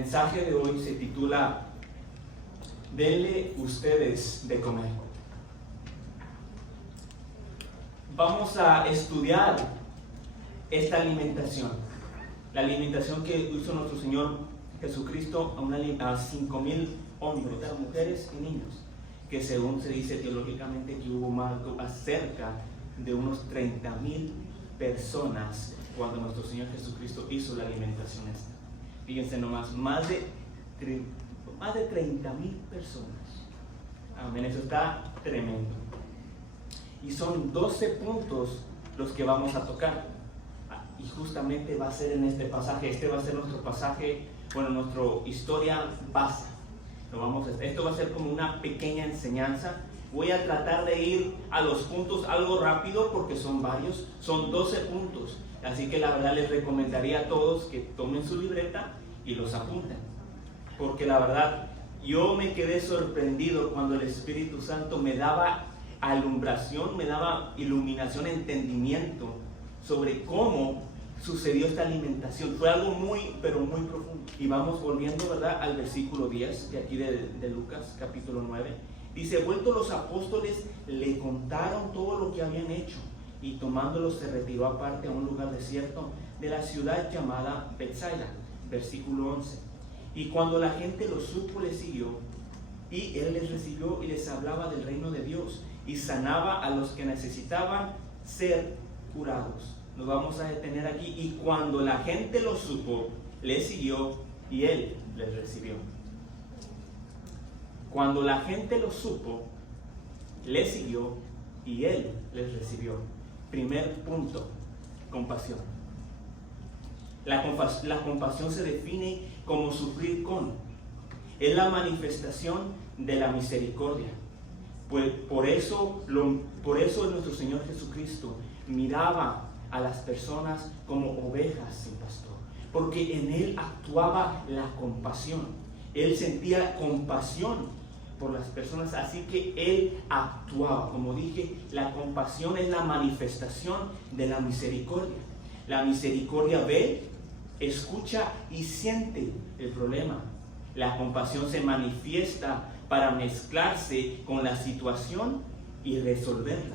mensaje de hoy se titula Denle ustedes de comer. Vamos a estudiar esta alimentación, la alimentación que hizo nuestro Señor Jesucristo a 5,000 hombres, mujeres y niños, que según se dice teológicamente que hubo cerca de unos 30,000 personas cuando nuestro Señor Jesucristo hizo la alimentación esta. Fíjense nomás, más de 30,000 personas. Amén, eso está tremendo. Y son 12 puntos los que vamos a tocar. Y justamente va a ser en este pasaje. Este va a ser nuestro pasaje, nuestra historia base. Esto va a ser como una pequeña enseñanza. Voy a tratar de ir a los puntos algo rápido porque son varios. Son 12 puntos. Así que la verdad les recomendaría a todos que tomen su libreta y los apunten. Porque la verdad, yo me quedé sorprendido cuando el Espíritu Santo me daba alumbración, me daba iluminación, entendimiento sobre cómo sucedió esta alimentación. Fue algo muy, pero muy profundo. Y vamos volviendo, ¿verdad?, al versículo 10 de aquí de Lucas, capítulo 9. Dice: vueltos los apóstoles, le contaron todo lo que habían hecho, y tomándolos se retiró aparte a un lugar desierto de la ciudad llamada Betsaida. Versículo 11. Y cuando la gente lo supo, le siguió, y él les recibió y les hablaba del reino de Dios, y sanaba a los que necesitaban ser curados. Nos vamos a detener aquí. Y cuando la gente lo supo, le siguió, y él les recibió. Cuando la gente lo supo, le siguió, y él les recibió. Primer punto: compasión. La compasión se define como sufrir con. Es la manifestación de la misericordia. Pues por eso nuestro Señor Jesucristo miraba a las personas como ovejas sin pastor, porque en él actuaba la compasión. Él sentía compasión por las personas, así que él actuaba. Como dije, la compasión es la manifestación de la misericordia. La misericordia ve, escucha y siente el problema. La compasión se manifiesta para mezclarse con la situación y resolverla.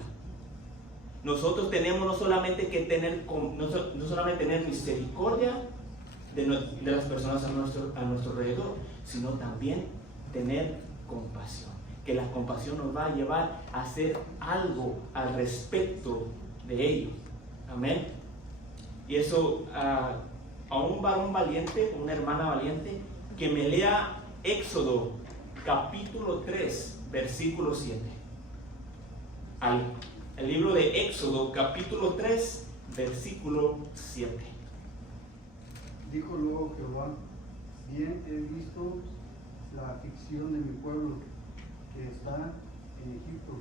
Nosotros tenemos no solamente tener misericordia de las personas a nuestro alrededor, sino también tener compasión. Que la compasión nos va a llevar a hacer algo al respecto de ellos. Amén. Y eso, a un varón valiente, una hermana valiente, que me lea Éxodo capítulo 3, versículo 7. El libro de Éxodo capítulo 3, versículo 7. Dijo luego Jehová: bien he visto la aflicción de mi pueblo que está en Egipto,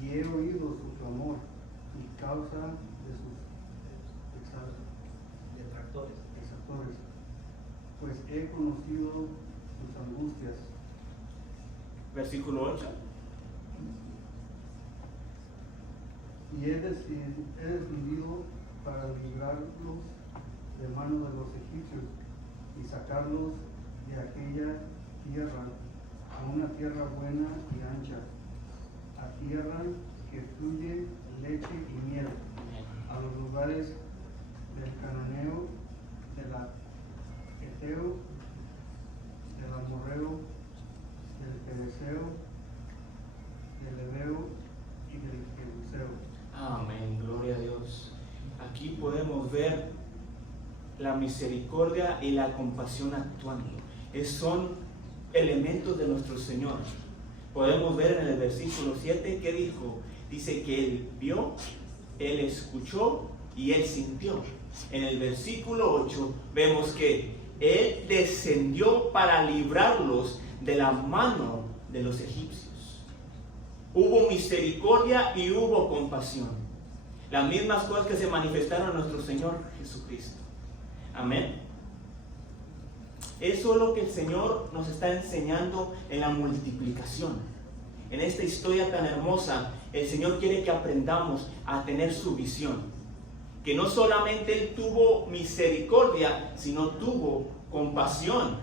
y he oído su clamor y causa de sus detractores, pues he conocido sus angustias. Versículo 8. Y he descendido para librarlos de mano de los egipcios y sacarlos de aquella tierra a una tierra buena y ancha, a tierra que fluye leche y miel, a los lugares del cananeo, del eteo, del amorreo, del pereceo, del heveo y del jebuseo. Amén, gloria a Dios. Aquí podemos ver la misericordia y la compasión actuando. Son elementos de nuestro Señor. Podemos ver en el versículo 7 que dijo. Dice que Él vio, Él escuchó y Él sintió. En el versículo 8 vemos que Él descendió para librarlos de la mano de los egipcios. Hubo misericordia y hubo compasión. Las mismas cosas que se manifestaron en nuestro Señor Jesucristo. Amén. Eso es lo que el Señor nos está enseñando en la multiplicación. En esta historia tan hermosa, el Señor quiere que aprendamos a tener su visión. Que no solamente Él tuvo misericordia, sino tuvo compasión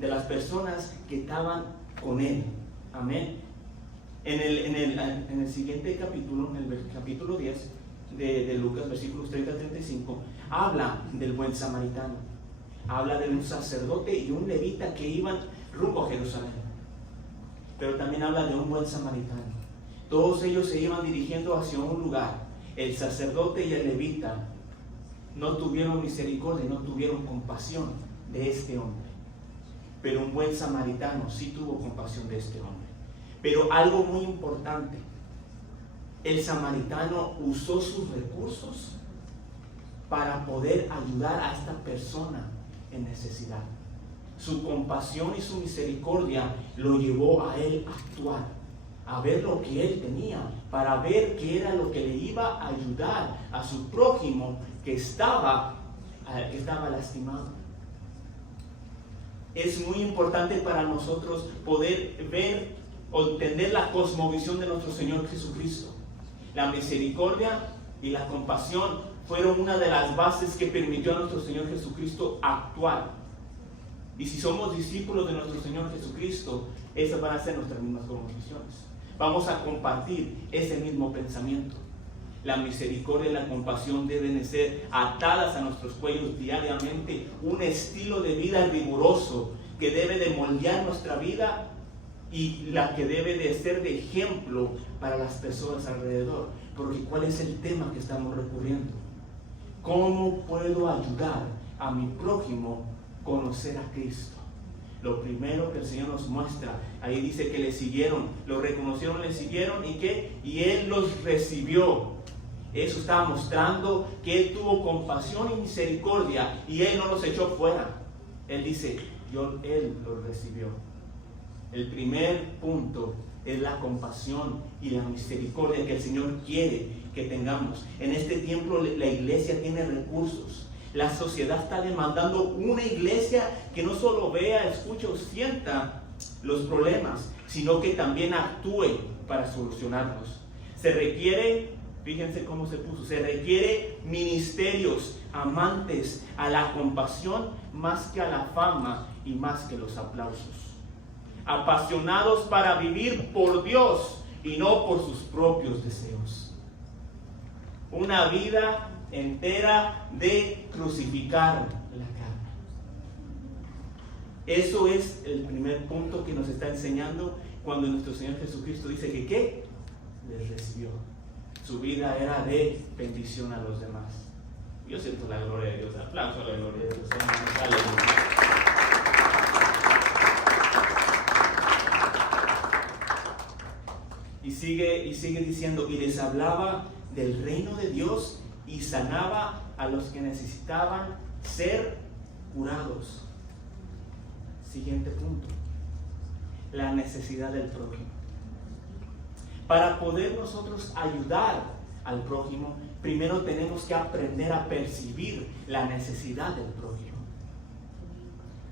de las personas que estaban con él. Amén. En el siguiente capítulo, en el capítulo 10 de Lucas, versículos 30 a 35, habla del buen samaritano. Habla de un sacerdote y un levita que iban rumbo a Jerusalén. Pero también habla de un buen samaritano. Todos ellos se iban dirigiendo hacia un lugar. El sacerdote y el levita no tuvieron misericordia, no tuvieron compasión de este hombre. Pero un buen samaritano sí tuvo compasión de este hombre. Pero algo muy importante, el samaritano usó sus recursos para poder ayudar a esta persona en necesidad. Su compasión y su misericordia lo llevó a él a actuar, a ver lo que él tenía, para ver qué era lo que le iba a ayudar a su prójimo que estaba lastimado. Es muy importante para nosotros poder ver o entender la cosmovisión de nuestro Señor Jesucristo. La misericordia y la compasión fueron una de las bases que permitió a nuestro Señor Jesucristo actuar. Y si somos discípulos de nuestro Señor Jesucristo, esas van a ser nuestras mismas cosmovisiones. Vamos a compartir ese mismo pensamiento. La misericordia y la compasión deben ser atadas a nuestros cuellos diariamente, un estilo de vida riguroso que debe de moldear nuestra vida y la que debe de ser de ejemplo para las personas alrededor. Porque ¿cuál es el tema que estamos recurriendo? ¿Cómo puedo ayudar a mi prójimo a conocer a Cristo? Lo primero que el Señor nos muestra, ahí dice que le siguieron, lo reconocieron, le siguieron y ¿qué? Y Él los recibió. Eso estaba mostrando que Él tuvo compasión y misericordia y Él no los echó fuera. Él dice, Él los recibió. El primer punto es la compasión y la misericordia que el Señor quiere que tengamos. En este tiempo la iglesia tiene recursos. La sociedad está demandando una iglesia que no solo vea, escuche o sienta los problemas, sino que también actúe para solucionarlos. Se requiere, fíjense cómo se puso, se requiere ministerios amantes a la compasión más que a la fama y más que los aplausos. Apasionados para vivir por Dios y no por sus propios deseos. Una vida entera de crucificar la carne. Eso es el primer punto que nos está enseñando cuando nuestro Señor Jesucristo dice que ¿qué? Les recibió. Su vida era de bendición a los demás. Yo siento la gloria de Dios. Aplauso a la gloria de Dios. Aleluya. Y sigue diciendo, y les hablaba del reino de Dios y sanaba a los que necesitaban ser curados. Siguiente punto, la necesidad del prójimo. Para poder nosotros ayudar al prójimo, primero tenemos que aprender a percibir la necesidad del prójimo.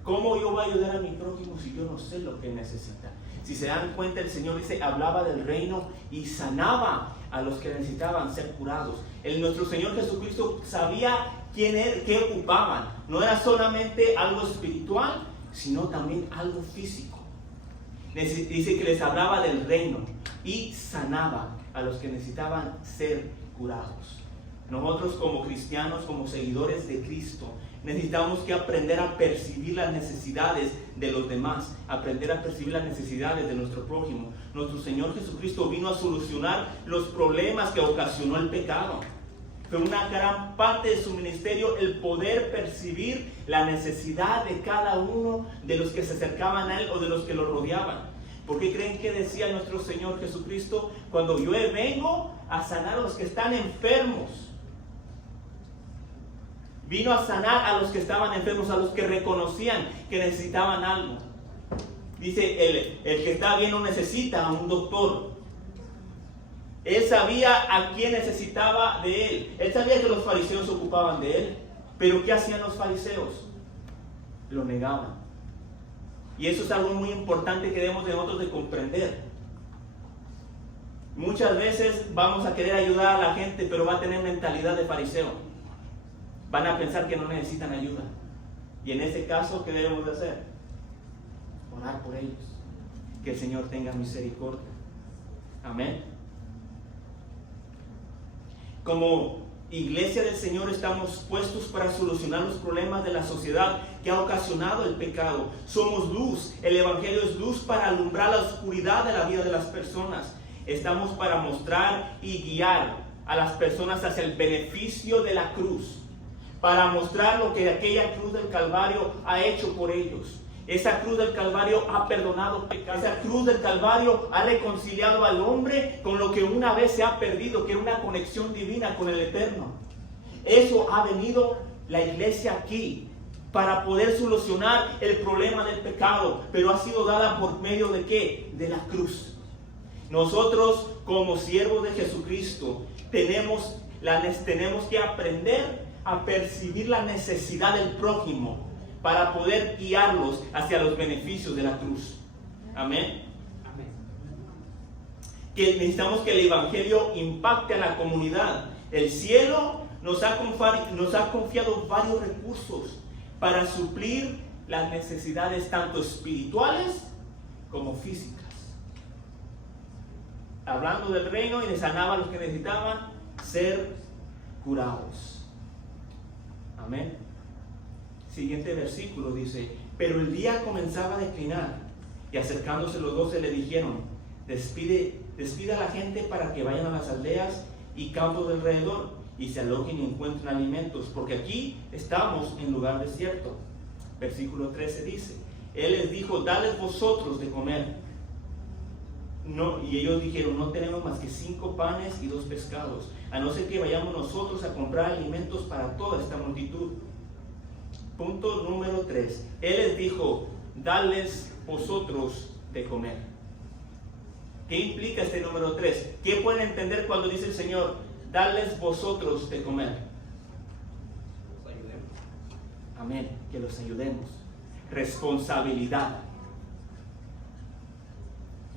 ¿Cómo yo voy a ayudar a mi prójimo si yo no sé lo que necesita? Si se dan cuenta, el Señor dice, hablaba del reino y sanaba a los que necesitaban ser curados. Nuestro Señor Jesucristo sabía qué ocupaban. No era solamente algo espiritual, sino también algo físico. Dice que les hablaba del reino y sanaba a los que necesitaban ser curados. Nosotros como cristianos, como seguidores de Cristo, necesitamos que aprender a percibir las necesidades de los demás, aprender a percibir las necesidades de nuestro prójimo. Nuestro Señor Jesucristo vino a solucionar los problemas que ocasionó el pecado. Fue una gran parte de su ministerio el poder percibir la necesidad de cada uno de los que se acercaban a Él o de los que lo rodeaban. ¿Por qué creen que decía nuestro Señor Jesucristo? Cuando yo vengo a sanar a los que están enfermos. Vino a sanar a los que estaban enfermos, a los que reconocían que necesitaban algo. Dice, el que está bien no necesita a un doctor. Él sabía a quién necesitaba de él. Él sabía que los fariseos se ocupaban de él. Pero ¿qué hacían los fariseos? Lo negaban. Y eso es algo muy importante que debemos de nosotros de comprender. Muchas veces vamos a querer ayudar a la gente, pero va a tener mentalidad de fariseo. Van a pensar que no necesitan ayuda. Y en ese caso, ¿qué debemos de hacer? orar por ellos. Que el Señor tenga misericordia. Amén. Como iglesia del Señor estamos puestos para solucionar los problemas de la sociedad que ha ocasionado el pecado. Somos luz. El Evangelio es luz para alumbrar la oscuridad de la vida de las personas. Estamos para mostrar y guiar a las personas hacia el beneficio de la cruz, para mostrar lo que aquella cruz del Calvario ha hecho por ellos. Esa cruz del Calvario ha perdonado pecados. Esa cruz del Calvario ha reconciliado al hombre con lo que una vez se ha perdido, que era una conexión divina con el Eterno. Eso ha venido la iglesia aquí para poder solucionar el problema del pecado, pero ha sido dada por medio de ¿qué? De la cruz. Nosotros, como siervos de Jesucristo, tenemos que aprender a percibir la necesidad del prójimo para poder guiarlos hacia los beneficios de la cruz. Amén. Amén. Que necesitamos que el Evangelio impacte a la comunidad. El cielo nos ha confiado varios recursos para suplir las necesidades tanto espirituales como físicas. Hablando del reino, y le sanaba a los que necesitaban ser curados. Amén. Siguiente versículo dice: pero el día comenzaba a declinar, y acercándose los 12 le dijeron: despide a la gente para que vayan a las aldeas y campos de alrededor y se alojen y encuentren alimentos, porque aquí estamos en lugar desierto. Versículo 13 dice: él les dijo: dadles vosotros de comer. No, y ellos dijeron: no tenemos más que 5 panes y 2 pescados, a no ser que vayamos nosotros a comprar alimentos para toda esta multitud. Punto número 3. Él les dijo: dadles vosotros de comer. ¿Qué implica este número 3? ¿Qué pueden entender cuando dice el Señor: dadles vosotros de comer? Los ayudemos. Amén. Que los ayudemos. Responsabilidad.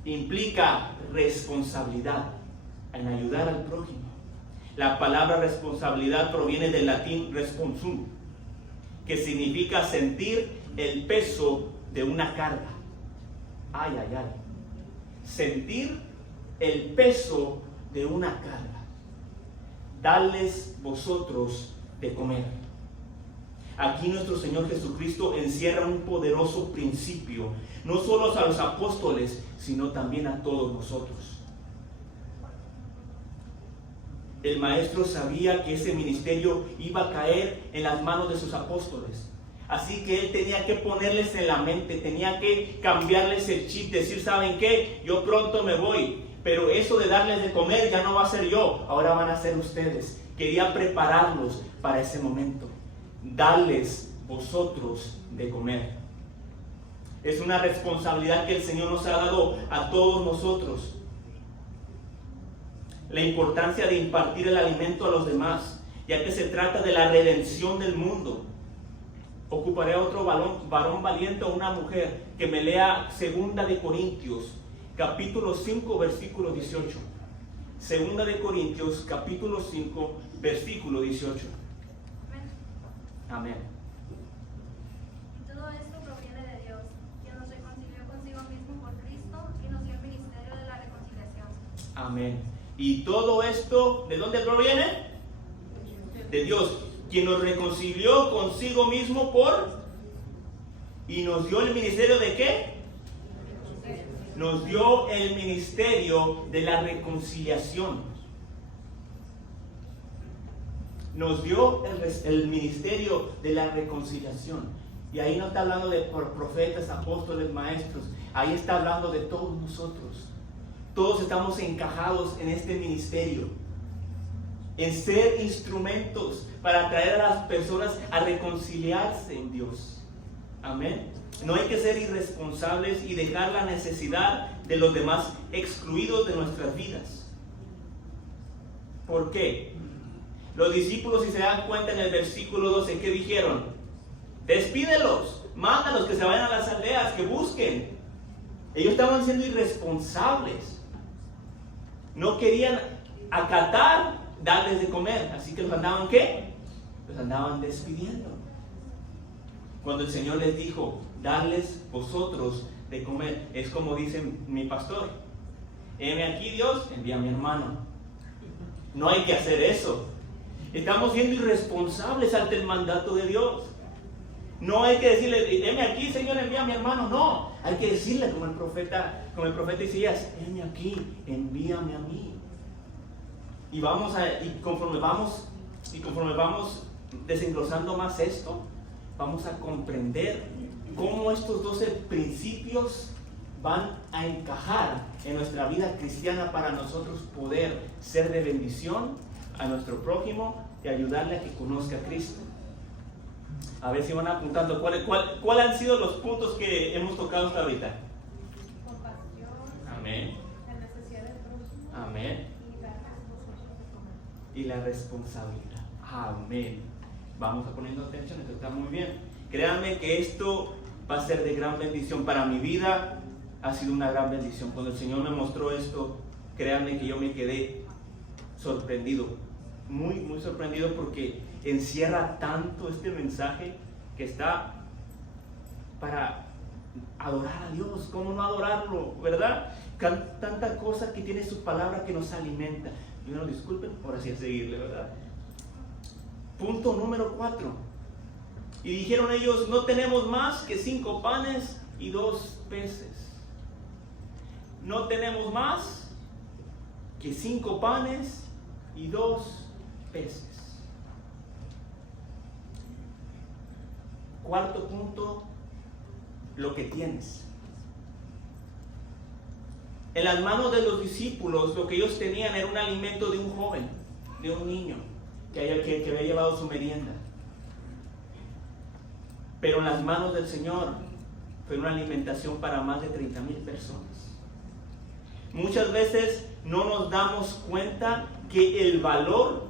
Implica responsabilidad en ayudar al prójimo. La palabra responsabilidad proviene del latín responsum, que significa sentir el peso de una carga. Ay, ay, ay. Sentir el peso de una carga. Dadles vosotros de comer. Aquí nuestro Señor Jesucristo encierra un poderoso principio, no solo a los apóstoles, sino también a todos nosotros. El maestro sabía que ese ministerio iba a caer en las manos de sus apóstoles. Así que él tenía que ponerles en la mente, tenía que cambiarles el chip, decir: ¿saben qué? Yo pronto me voy, pero eso de darles de comer ya no va a ser yo, ahora van a ser ustedes. Quería prepararlos para ese momento. Darles vosotros de comer. Es una responsabilidad que el Señor nos ha dado a todos nosotros. La importancia de impartir el alimento a los demás, ya que se trata de la redención del mundo. Ocuparé a otro varón valiente o una mujer que me lea 2 de Corintios, capítulo 5, versículo 18. 2 de Corintios, capítulo 5, versículo 18. Amén. Y todo esto proviene de Dios, quien nos reconcilió consigo mismo por Cristo y nos dio el ministerio de la reconciliación. Amén. Y todo esto, ¿de dónde proviene? De Dios, quien nos reconcilió consigo mismo y nos dio el ministerio de ¿qué? Nos dio el ministerio de la reconciliación. Nos dio el ministerio de la reconciliación. Y ahí no está hablando de profetas, apóstoles, maestros. Ahí está hablando de todos nosotros. Todos estamos encajados en este ministerio, en ser instrumentos para traer a las personas a reconciliarse en Dios. Amén. No hay que ser irresponsables y dejar la necesidad de los demás excluidos de nuestras vidas. ¿Por qué? Los discípulos, si se dan cuenta en el versículo 12, ¿qué dijeron? Despídelos, mándalos que se vayan a las aldeas, que busquen. Ellos estaban siendo irresponsables. No querían acatar, darles de comer. Así que los andaban, ¿qué? Los andaban despidiendo. Cuando el Señor les dijo: darles vosotros de comer. Es como dice mi pastor: heme aquí, Dios, envía a mi hermano. No hay que hacer eso. Estamos siendo irresponsables ante el mandato de Dios. No hay que decirle: heme aquí, Señor, envía a mi hermano. No, hay que decirle como el profeta Isaías: heme aquí, envíame a mí. Y conforme vamos desenglosando más esto, vamos a comprender cómo estos 12 principios van a encajar en nuestra vida cristiana para nosotros poder ser de bendición a nuestro prójimo y ayudarle a que conozca a Cristo. A ver si van apuntando cuál han sido los puntos que hemos tocado hasta ahorita. Compasión. Amén. La necesidad del prójimo. Amén. Y la responsabilidad. Amén. Vamos a poniendo atención, esto está muy bien. Créanme que esto va a ser de gran bendición. Para mi vida ha sido una gran bendición. Cuando el Señor me mostró esto, créanme que yo me quedé sorprendido. Muy, muy sorprendido, porque encierra tanto este mensaje que está para adorar a Dios. ¿Cómo no adorarlo, verdad? Tanta cosa que tiene su palabra que nos alimenta. Primero disculpen, ahora sí a seguirle, ¿verdad? Punto número 4. Y dijeron ellos: no tenemos más que 5 panes y 2 peces. No tenemos más que 5 panes y 2 peces. Cuarto punto: lo que tienes. En las manos de los discípulos, lo que ellos tenían era un alimento de un joven, de un niño que había llevado su merienda. Pero en las manos del Señor fue una alimentación para más de 30,000 personas. Muchas veces no nos damos cuenta que del valor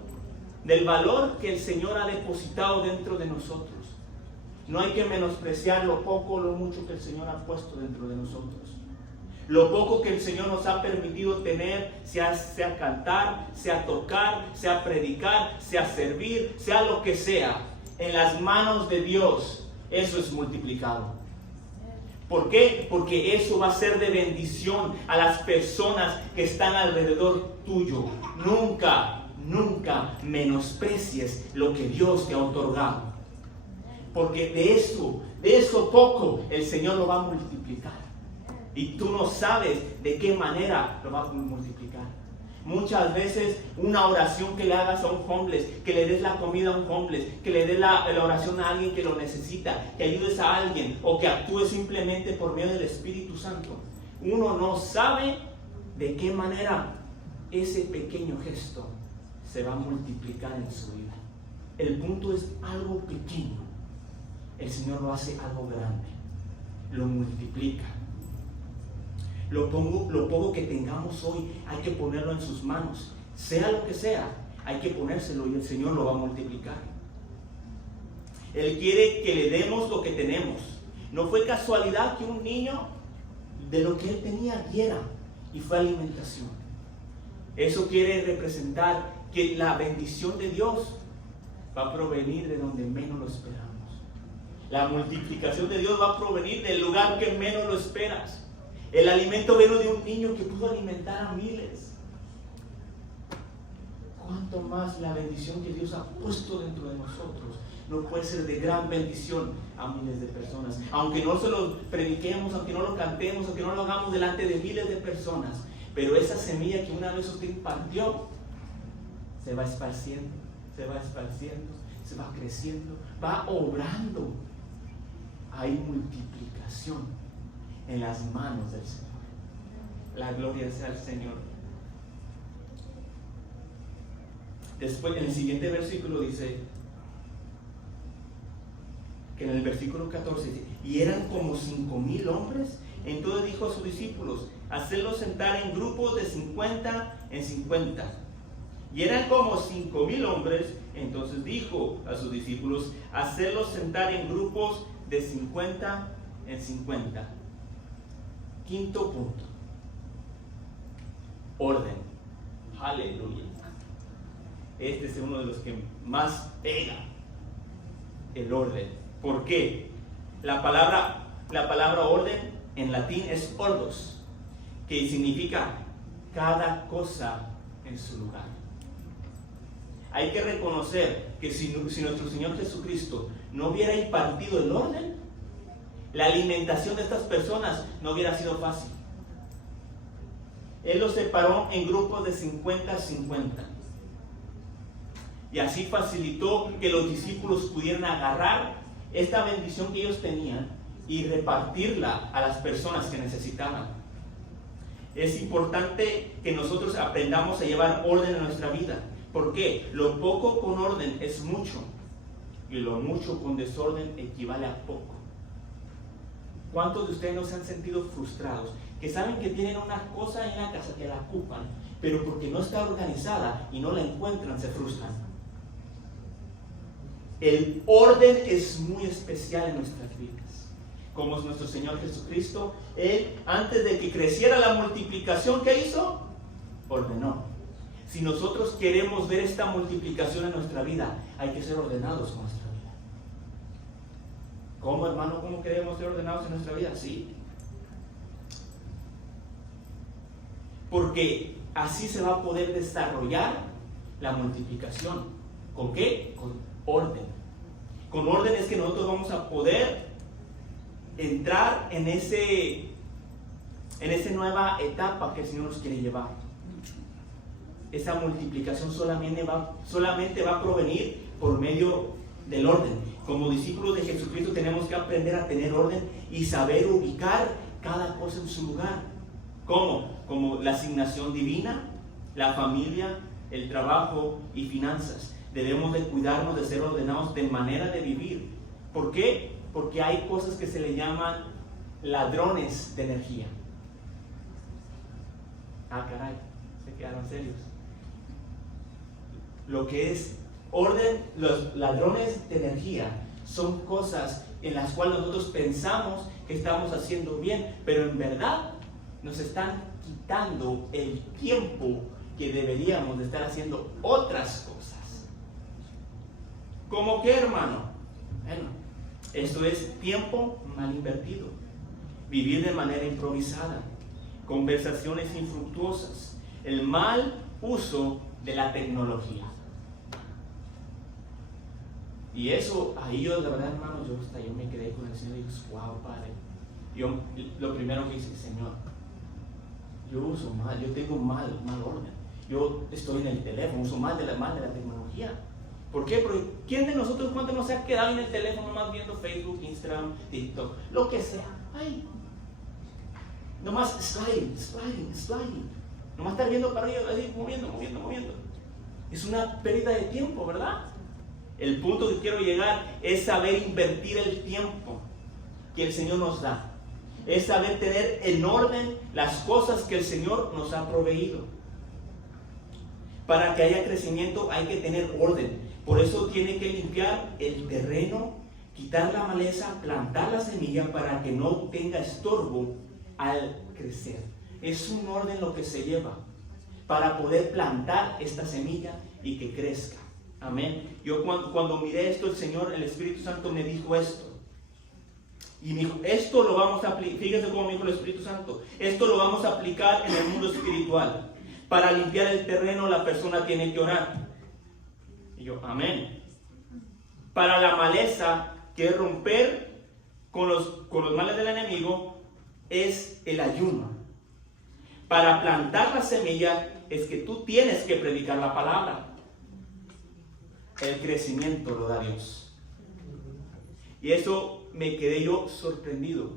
que el Señor ha depositado dentro de nosotros. No hay que menospreciar lo poco o lo mucho que el Señor ha puesto dentro de nosotros. Lo poco que el Señor nos ha permitido tener, sea cantar, sea tocar, sea predicar, sea servir, sea lo que sea, en las manos de Dios, eso es multiplicado. ¿Por qué? Porque eso va a ser de bendición a las personas que están alrededor tuyo. Nunca menosprecies lo que Dios te ha otorgado. Porque de eso poco, el Señor lo va a multiplicar. Y tú no sabes de qué manera lo va a multiplicar. Muchas veces una oración que le hagas a un homeless, que le des la comida a un homeless, que le des la oración a alguien que lo necesita, que ayudes a alguien, o que actúes simplemente por medio del Espíritu Santo. Uno no sabe de qué manera ese pequeño gesto se va a multiplicar en su vida. El punto es algo pequeño. El Señor lo hace algo grande. Lo multiplica. Lo poco que tengamos hoy hay que ponerlo en sus manos. Sea lo que sea, hay que ponérselo y el Señor lo va a multiplicar. Él quiere que le demos lo que tenemos. No fue casualidad que un niño de lo que él tenía diera, y fue alimentación. Eso quiere representar que la bendición de Dios va a provenir de donde menos lo esperamos. La multiplicación de Dios va a provenir del lugar que menos lo esperas. El alimento vino de un niño que pudo alimentar a miles. ¿Cuánto más la bendición que Dios ha puesto dentro de nosotros no puede ser de gran bendición a miles de personas? Aunque no se lo prediquemos, aunque no lo cantemos, aunque no lo hagamos delante de miles de personas, pero esa semilla que una vez usted impartió se va esparciendo, se va esparciendo, se va creciendo, va obrando. Hay multiplicación en las manos del Señor. La gloria sea al Señor. Después, en el siguiente versículo dice, que en el versículo 14 dice: y eran como 5,000 hombres. Entonces dijo a sus discípulos: hacerlos sentar en grupos de 50 en 50. Y eran como 5,000 hombres. Entonces dijo a sus discípulos: hacerlos sentar en grupos de 50 en 50. Quinto punto: orden. Aleluya. Este es uno de los que más pega. El orden. ¿Por qué? La palabra orden en latín es ordos, que significa cada cosa en su lugar. Hay que reconocer que si nuestro Señor Jesucristo no hubiera impartido el orden, la alimentación de estas personas no hubiera sido fácil. Él los separó en grupos de 50-50. Y así facilitó que los discípulos pudieran agarrar esta bendición que ellos tenían y repartirla a las personas que necesitaban. Es importante que nosotros aprendamos a llevar orden en nuestra vida. ¿Por qué? Lo poco con orden es mucho y lo mucho con desorden equivale a poco. ¿Cuántos de ustedes no se han sentido frustrados? Que saben que tienen una cosa en la casa que la ocupan, pero porque no está organizada y no la encuentran, se frustran. El orden es muy especial en nuestras vidas. Como es nuestro Señor Jesucristo, Él, antes de que creciera la multiplicación, ¿qué hizo? Ordenó. Si nosotros queremos ver esta multiplicación en nuestra vida, hay que ser ordenados con nuestra vida. ¿Cómo, hermano? ¿Cómo queremos ser ordenados en nuestra vida? Sí. Porque así se va a poder desarrollar la multiplicación. ¿Con qué? Con orden. Con orden es que nosotros vamos a poder entrar en esa nueva etapa que el Señor nos quiere llevar. Esa multiplicación solamente va a provenir por medio del orden. Como discípulos de Jesucristo tenemos que aprender a tener orden y saber ubicar cada cosa en su lugar. ¿Cómo? Como la asignación divina, la familia, el trabajo y finanzas. Debemos de cuidarnos de ser ordenados de manera de vivir. ¿Por qué? Porque hay cosas que se le llaman ladrones de energía. Ah, caray, se quedaron serios. Lo que es orden, los ladrones de energía son cosas en las cuales nosotros pensamos que estamos haciendo bien, pero en verdad nos están quitando el tiempo que deberíamos de estar haciendo otras cosas. ¿Cómo qué, hermano? Bueno, esto es tiempo mal invertido, vivir de manera improvisada, conversaciones infructuosas, el mal uso de la tecnología. Y eso, ahí yo, la verdad, hermano, yo me quedé con el Señor y dije, wow, Padre. Yo, lo primero que hice, Señor, yo uso mal, yo tengo mal orden. Yo estoy en el teléfono, uso mal de la tecnología. ¿Por qué? Porque ¿quién de nosotros cuánto nos ha quedado en el teléfono más viendo Facebook, Instagram, TikTok, lo que sea? Ay, nomás sliding. Nomás estar viendo para arriba, así, moviendo. Es una pérdida de tiempo, ¿verdad? El punto que quiero llegar es saber invertir el tiempo que el Señor nos da. Es saber tener en orden las cosas que el Señor nos ha proveído. Para que haya crecimiento hay que tener orden. Por eso tiene que limpiar el terreno, quitar la maleza, plantar la semilla para que no tenga estorbo al crecer. Es un orden lo que se lleva para poder plantar esta semilla y que crezca. Amén. Yo cuando miré esto, el Espíritu Santo me dijo esto. Y me dijo, esto lo vamos a aplicar, fíjense cómo me dijo el Espíritu Santo, esto lo vamos a aplicar en el mundo espiritual. Para limpiar el terreno la persona tiene que orar. Y yo, amén. Para la maleza, que es romper con los males del enemigo, es el ayuno. Para plantar la semilla, es que tú tienes que predicar la palabra. El crecimiento lo da Dios. Y eso me quedé yo sorprendido.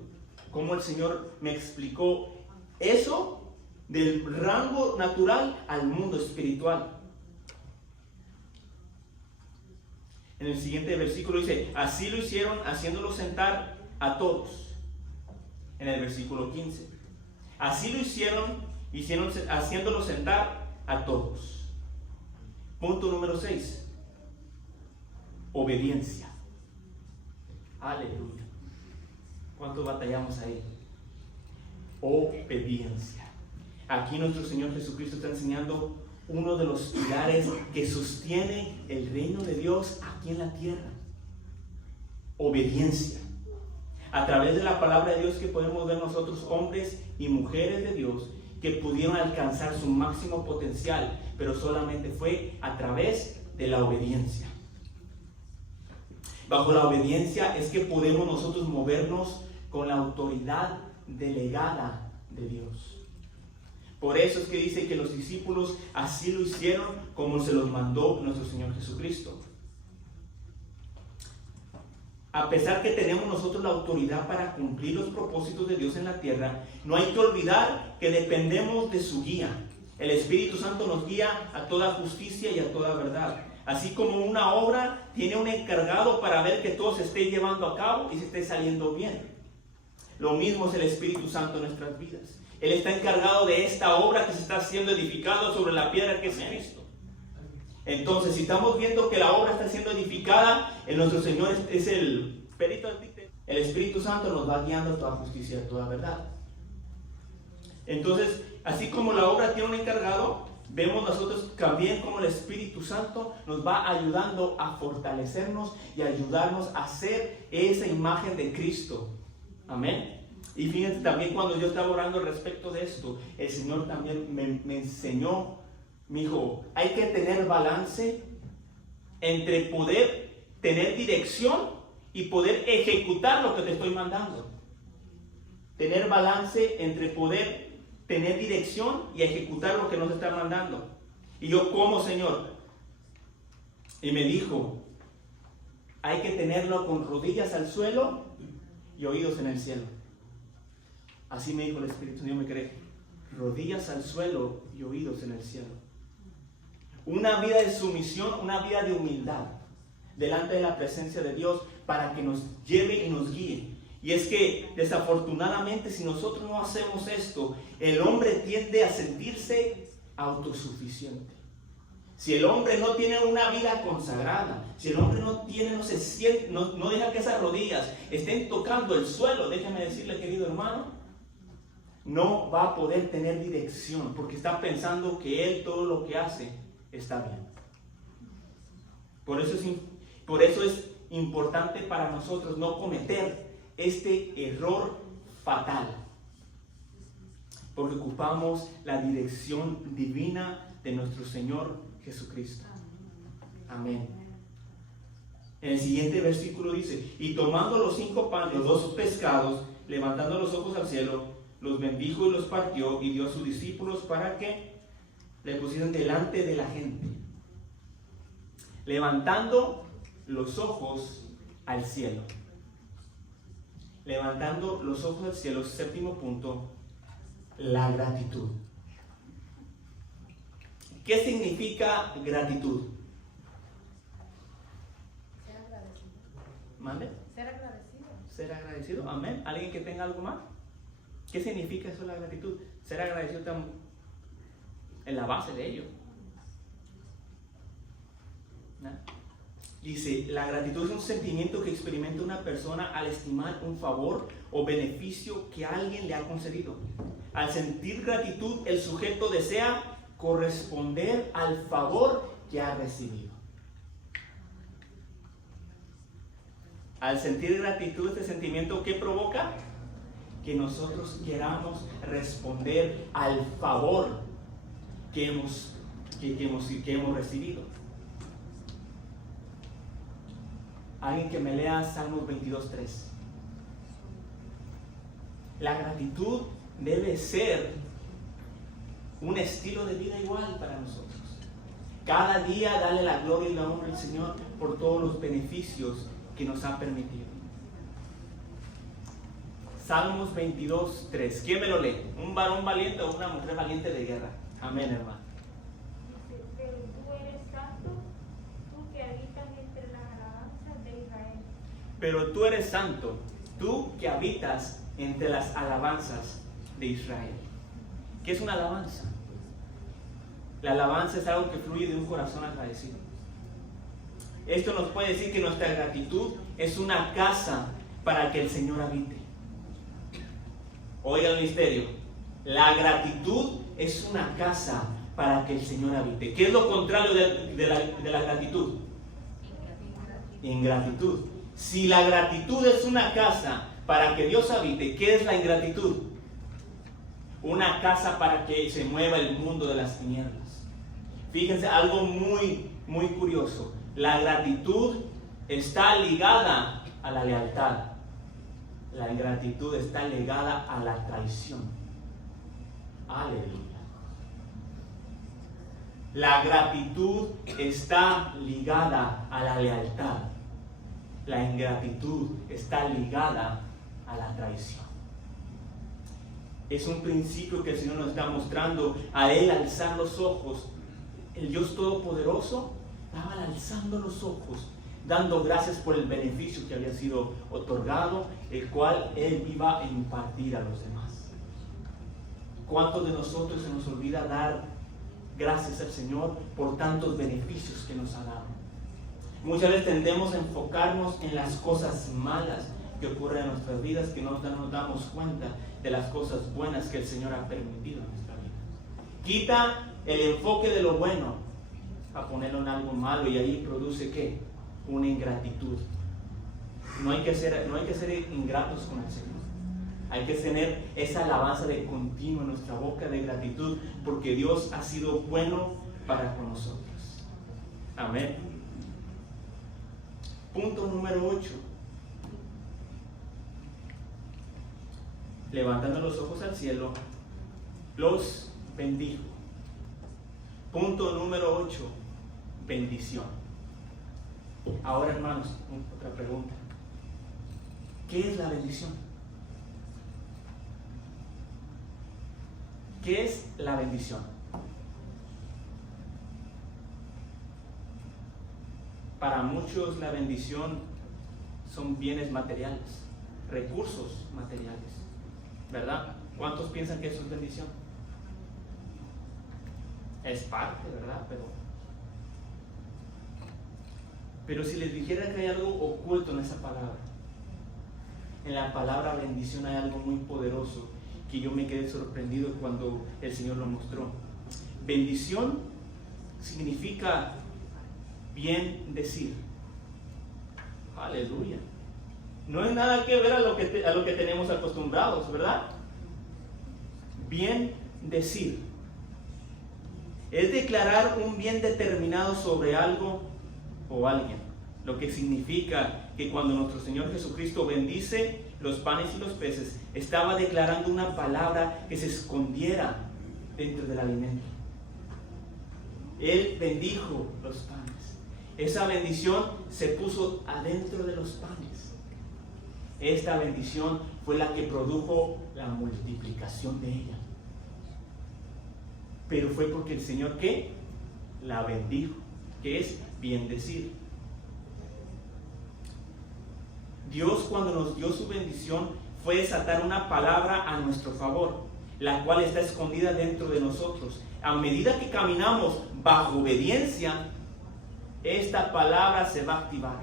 Cómo el Señor me explicó eso del rango natural al mundo espiritual. En el siguiente versículo dice, así lo hicieron haciéndolo sentar a todos. En el versículo 15. Así lo hicieron haciéndolo sentar a todos. Punto número 6. Obediencia. Aleluya. ¿Cuánto batallamos ahí? Obediencia. Aquí nuestro Señor Jesucristo está enseñando uno de los pilares que sostiene el reino de Dios aquí en la tierra. Obediencia. A través de la palabra de Dios que podemos ver nosotros, hombres y mujeres de Dios, que pudieron alcanzar su máximo potencial, pero solamente fue a través de la obediencia. Bajo la obediencia es que podemos nosotros movernos con la autoridad delegada de Dios. Por eso es que dice que los discípulos así lo hicieron como se los mandó nuestro Señor Jesucristo. A pesar que tenemos nosotros la autoridad para cumplir los propósitos de Dios en la tierra, no hay que olvidar que dependemos de su guía. El Espíritu Santo nos guía a toda justicia y a toda verdad. Así como una obra tiene un encargado para ver que todo se esté llevando a cabo y se esté saliendo bien. Lo mismo es el Espíritu Santo en nuestras vidas. Él está encargado de esta obra que se está siendo edificada sobre la piedra que es Cristo. Entonces, si estamos viendo que la obra está siendo edificada, nuestro Señor es el perito del dicte. El Espíritu Santo nos va guiando a toda justicia, a toda verdad. Entonces, así como la obra tiene un encargado, vemos nosotros también como el Espíritu Santo nos va ayudando a fortalecernos y ayudarnos a hacer esa imagen de Cristo. Amén. Y fíjense también cuando yo estaba orando respecto de esto, el Señor también me enseñó, me dijo, hay que tener balance entre poder tener dirección y poder ejecutar lo que te estoy mandando. Tener balance entre poder tener dirección y ejecutar lo que nos está mandando. Y yo, ¿cómo, Señor? Y me dijo, hay que tenerlo con rodillas al suelo y oídos en el cielo. Así me dijo el Espíritu, Dios me cree. Rodillas al suelo y oídos en el cielo. Una vida de sumisión, una vida de humildad delante de la presencia de Dios para que nos lleve y nos guíe. Y es que desafortunadamente si nosotros no hacemos esto, el hombre tiende a sentirse autosuficiente. Si el hombre no tiene una vida consagrada, si el hombre no se siente, no deja que esas rodillas estén tocando el suelo, déjeme decirle, querido hermano, no va a poder tener dirección porque está pensando que él todo lo que hace está bien. Por eso es importante para nosotros no cometer este error fatal, porque ocupamos la dirección divina de nuestro Señor Jesucristo. Amén. En el siguiente versículo dice, y tomando los 5 panes, los 2 pescados, levantando los ojos al cielo, los bendijo y los partió y dio a sus discípulos para que le pusieran delante de la gente, levantando los ojos al cielo. Levantando los ojos al cielo, séptimo punto, la gratitud. ¿Qué significa gratitud? Ser agradecido. ¿Mande? Ser agradecido. Ser agradecido, amén. ¿Alguien que tenga algo más? ¿Qué significa eso, la gratitud? Ser agradecido en la base de ello. ¿No? Dice, la gratitud es un sentimiento que experimenta una persona al estimar un favor o beneficio que alguien le ha concedido. Al sentir gratitud, el sujeto desea corresponder al favor que ha recibido. Al sentir gratitud, este sentimiento, ¿qué provoca? Que nosotros queramos responder al favor que hemos recibido. Alguien que me lea Salmos 22:3. La gratitud debe ser un estilo de vida igual para nosotros. Cada día darle la gloria y la honra al Señor por todos los beneficios que nos ha permitido. Salmos 22:3. ¿Quién me lo lee? ¿Un varón valiente o una mujer valiente de guerra? Amén, hermano. Dice, pero tú eres santo, tú que habitas entre las alabanzas de Israel. Pero tú eres santo, tú que habitas entre las alabanzas de Israel. ¿Qué es una alabanza? La alabanza es algo que fluye de un corazón agradecido. Esto nos puede decir que nuestra gratitud es una casa para que el Señor habite. Oiga el misterio. La gratitud es una casa para que el Señor habite. ¿Qué es lo contrario de la gratitud? Ingratitud. Si la gratitud es una casa para que Dios habite. ¿Qué es la ingratitud? Una casa para que se mueva el mundo de las tinieblas. Fíjense, algo muy, muy curioso. La gratitud está ligada a la lealtad. La ingratitud está ligada a la traición. Aleluya. La gratitud está ligada a la lealtad. La ingratitud está ligada a la traición. Es un principio que el Señor nos está mostrando. A Él alzar los ojos, el Dios Todopoderoso estaba alzando los ojos, dando gracias por el beneficio que había sido otorgado, el cual Él iba a impartir a los demás. ¿Cuántos de nosotros se nos olvida dar gracias al Señor por tantos beneficios que nos ha dado? Muchas veces tendemos a enfocarnos en las cosas malas que ocurren en nuestras vidas, que no nos damos cuenta de las cosas buenas que el Señor ha permitido en nuestra vida. Quita el enfoque de lo bueno a ponerlo en algo malo, y ahí produce ¿qué? Una ingratitud. No hay que ser ingratos con el Señor. Hay que tener esa alabanza de continuo en nuestra boca de gratitud, porque Dios ha sido bueno para con nosotros. Amén. Punto número 8. Levantando los ojos al cielo, los bendijo. Punto número 8. Bendición. Ahora, hermanos, otra pregunta. ¿Qué es la bendición? ¿Qué es la bendición? Para muchos la bendición son bienes materiales, recursos materiales, ¿verdad? ¿Cuántos piensan que eso es bendición? Es parte, ¿verdad? Pero si les dijera que hay algo oculto en esa palabra, en la palabra bendición hay algo muy poderoso que yo me quedé sorprendido cuando el Señor lo mostró. Bendición significa bien decir. Aleluya. No es nada que ver a lo que tenemos acostumbrados, ¿verdad? Bien decir. Es declarar un bien determinado sobre algo o alguien. Lo que significa que cuando nuestro Señor Jesucristo bendice los panes y los peces, estaba declarando una palabra que se escondiera dentro del alimento. Él bendijo los panes. Esa bendición se puso adentro de los panes. Esta bendición fue la que produjo la multiplicación de ella. Pero fue porque el Señor, ¿qué? La bendijo, que es bien decir. Dios, cuando nos dio su bendición, fue desatar una palabra a nuestro favor, la cual está escondida dentro de nosotros. A medida que caminamos bajo obediencia, esta palabra se va a activar.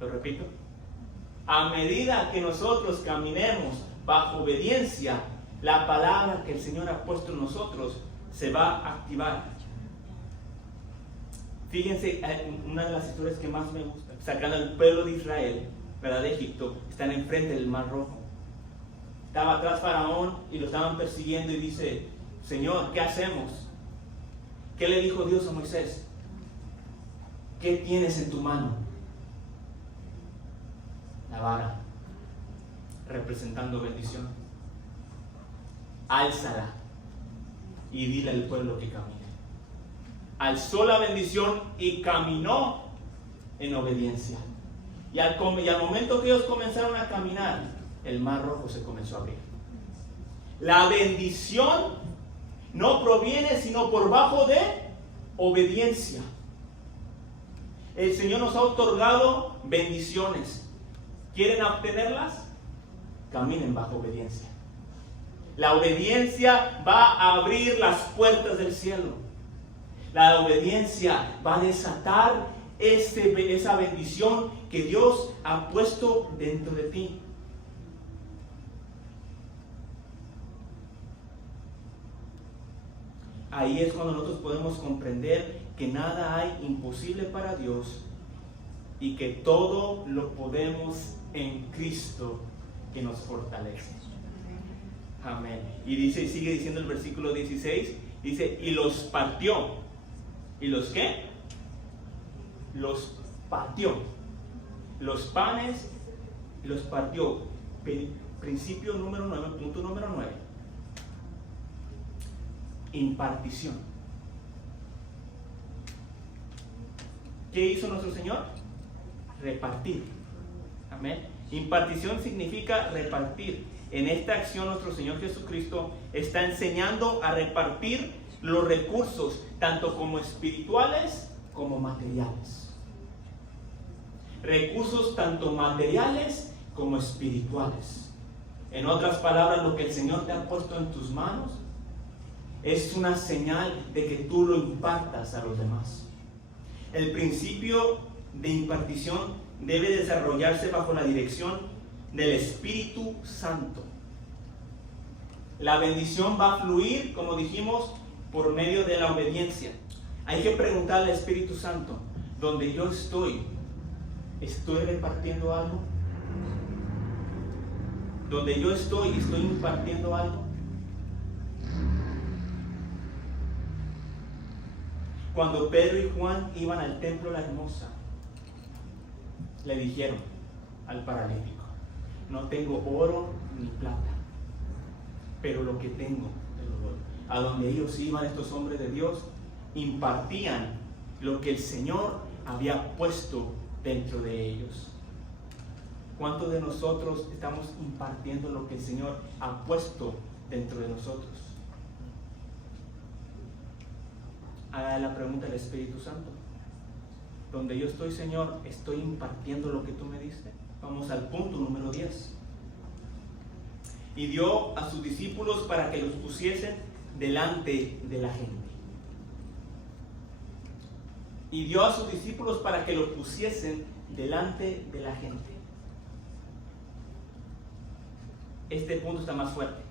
Lo repito. A medida que nosotros caminemos bajo obediencia, la palabra que el Señor ha puesto en nosotros se va a activar. Fíjense, una de las historias que más me gusta, sacando al pueblo de Israel, ¿verdad?, de Egipto, están enfrente del Mar Rojo. Estaba atrás Faraón y lo estaban persiguiendo y dice: Señor, ¿qué hacemos? ¿Qué le dijo Dios a Moisés? ¿Qué tienes en tu mano? La vara, representando bendición. Álzala y dile al pueblo que camine. Alzó la bendición y caminó en obediencia. Y al momento que ellos comenzaron a caminar, el Mar Rojo se comenzó a abrir. La bendición no proviene sino por bajo de obediencia. El Señor nos ha otorgado bendiciones. ¿Quieren obtenerlas? Caminen bajo obediencia. La obediencia va a abrir las puertas del cielo. La obediencia va a desatar esa bendición que Dios ha puesto dentro de ti. Ahí es cuando nosotros podemos comprender que nada hay imposible para Dios y que todo lo podemos en Cristo que nos fortalece. Amén. Y dice, sigue diciendo el versículo 16, dice, y los partió. ¿Y los qué? Los partió. Los panes los partió. Principio número 9, punto número 9. Impartición. ¿Qué hizo nuestro Señor? Repartir. Amén. Impartición significa repartir. En esta acción nuestro Señor Jesucristo está enseñando a repartir los recursos, tanto como espirituales como materiales. Recursos tanto materiales como espirituales. En otras palabras, lo que el Señor te ha puesto en tus manos es una señal de que tú lo impartas a los demás. El principio de impartición debe desarrollarse bajo la dirección del Espíritu Santo. La bendición va a fluir, como dijimos, por medio de la obediencia. Hay que preguntar al Espíritu Santo, donde yo ¿estoy repartiendo algo? Donde yo ¿estoy impartiendo algo? Cuando Pedro y Juan iban al templo La Hermosa, le dijeron al paralítico, no tengo oro ni plata, pero lo que tengo te lo doy. A donde ellos iban, estos hombres de Dios, impartían lo que el Señor había puesto dentro de ellos. ¿Cuántos de nosotros estamos impartiendo lo que el Señor ha puesto dentro de nosotros? Haga la pregunta al Espíritu Santo. Donde yo estoy, Señor, ¿estoy impartiendo lo que tú me diste? Vamos al punto número 10. Y dio a sus discípulos para que los pusiesen delante de la gente. Y dio a sus discípulos para que los pusiesen delante de la gente. Este punto está más fuerte.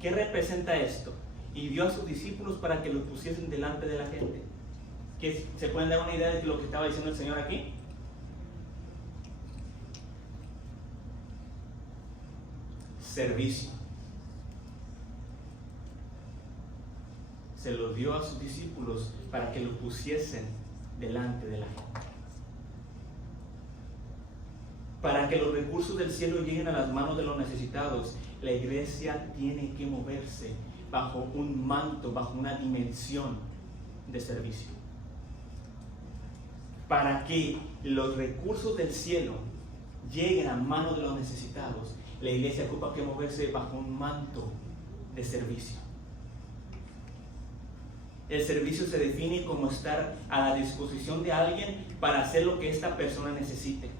¿Qué representa esto? Y dio a sus discípulos para que los pusiesen delante de la gente. ¿Que se pueden dar una idea de lo que estaba diciendo el Señor aquí? Servicio. Se lo dio a sus discípulos para que los pusiesen delante de la gente. Para que los recursos del cielo lleguen a las manos de los necesitados, la iglesia tiene que moverse bajo un manto, bajo una dimensión de servicio. Para que los recursos del cielo lleguen a manos de los necesitados, la iglesia ocupa que moverse bajo un manto de servicio. El servicio se define como estar a la disposición de alguien para hacer lo que esta persona necesite.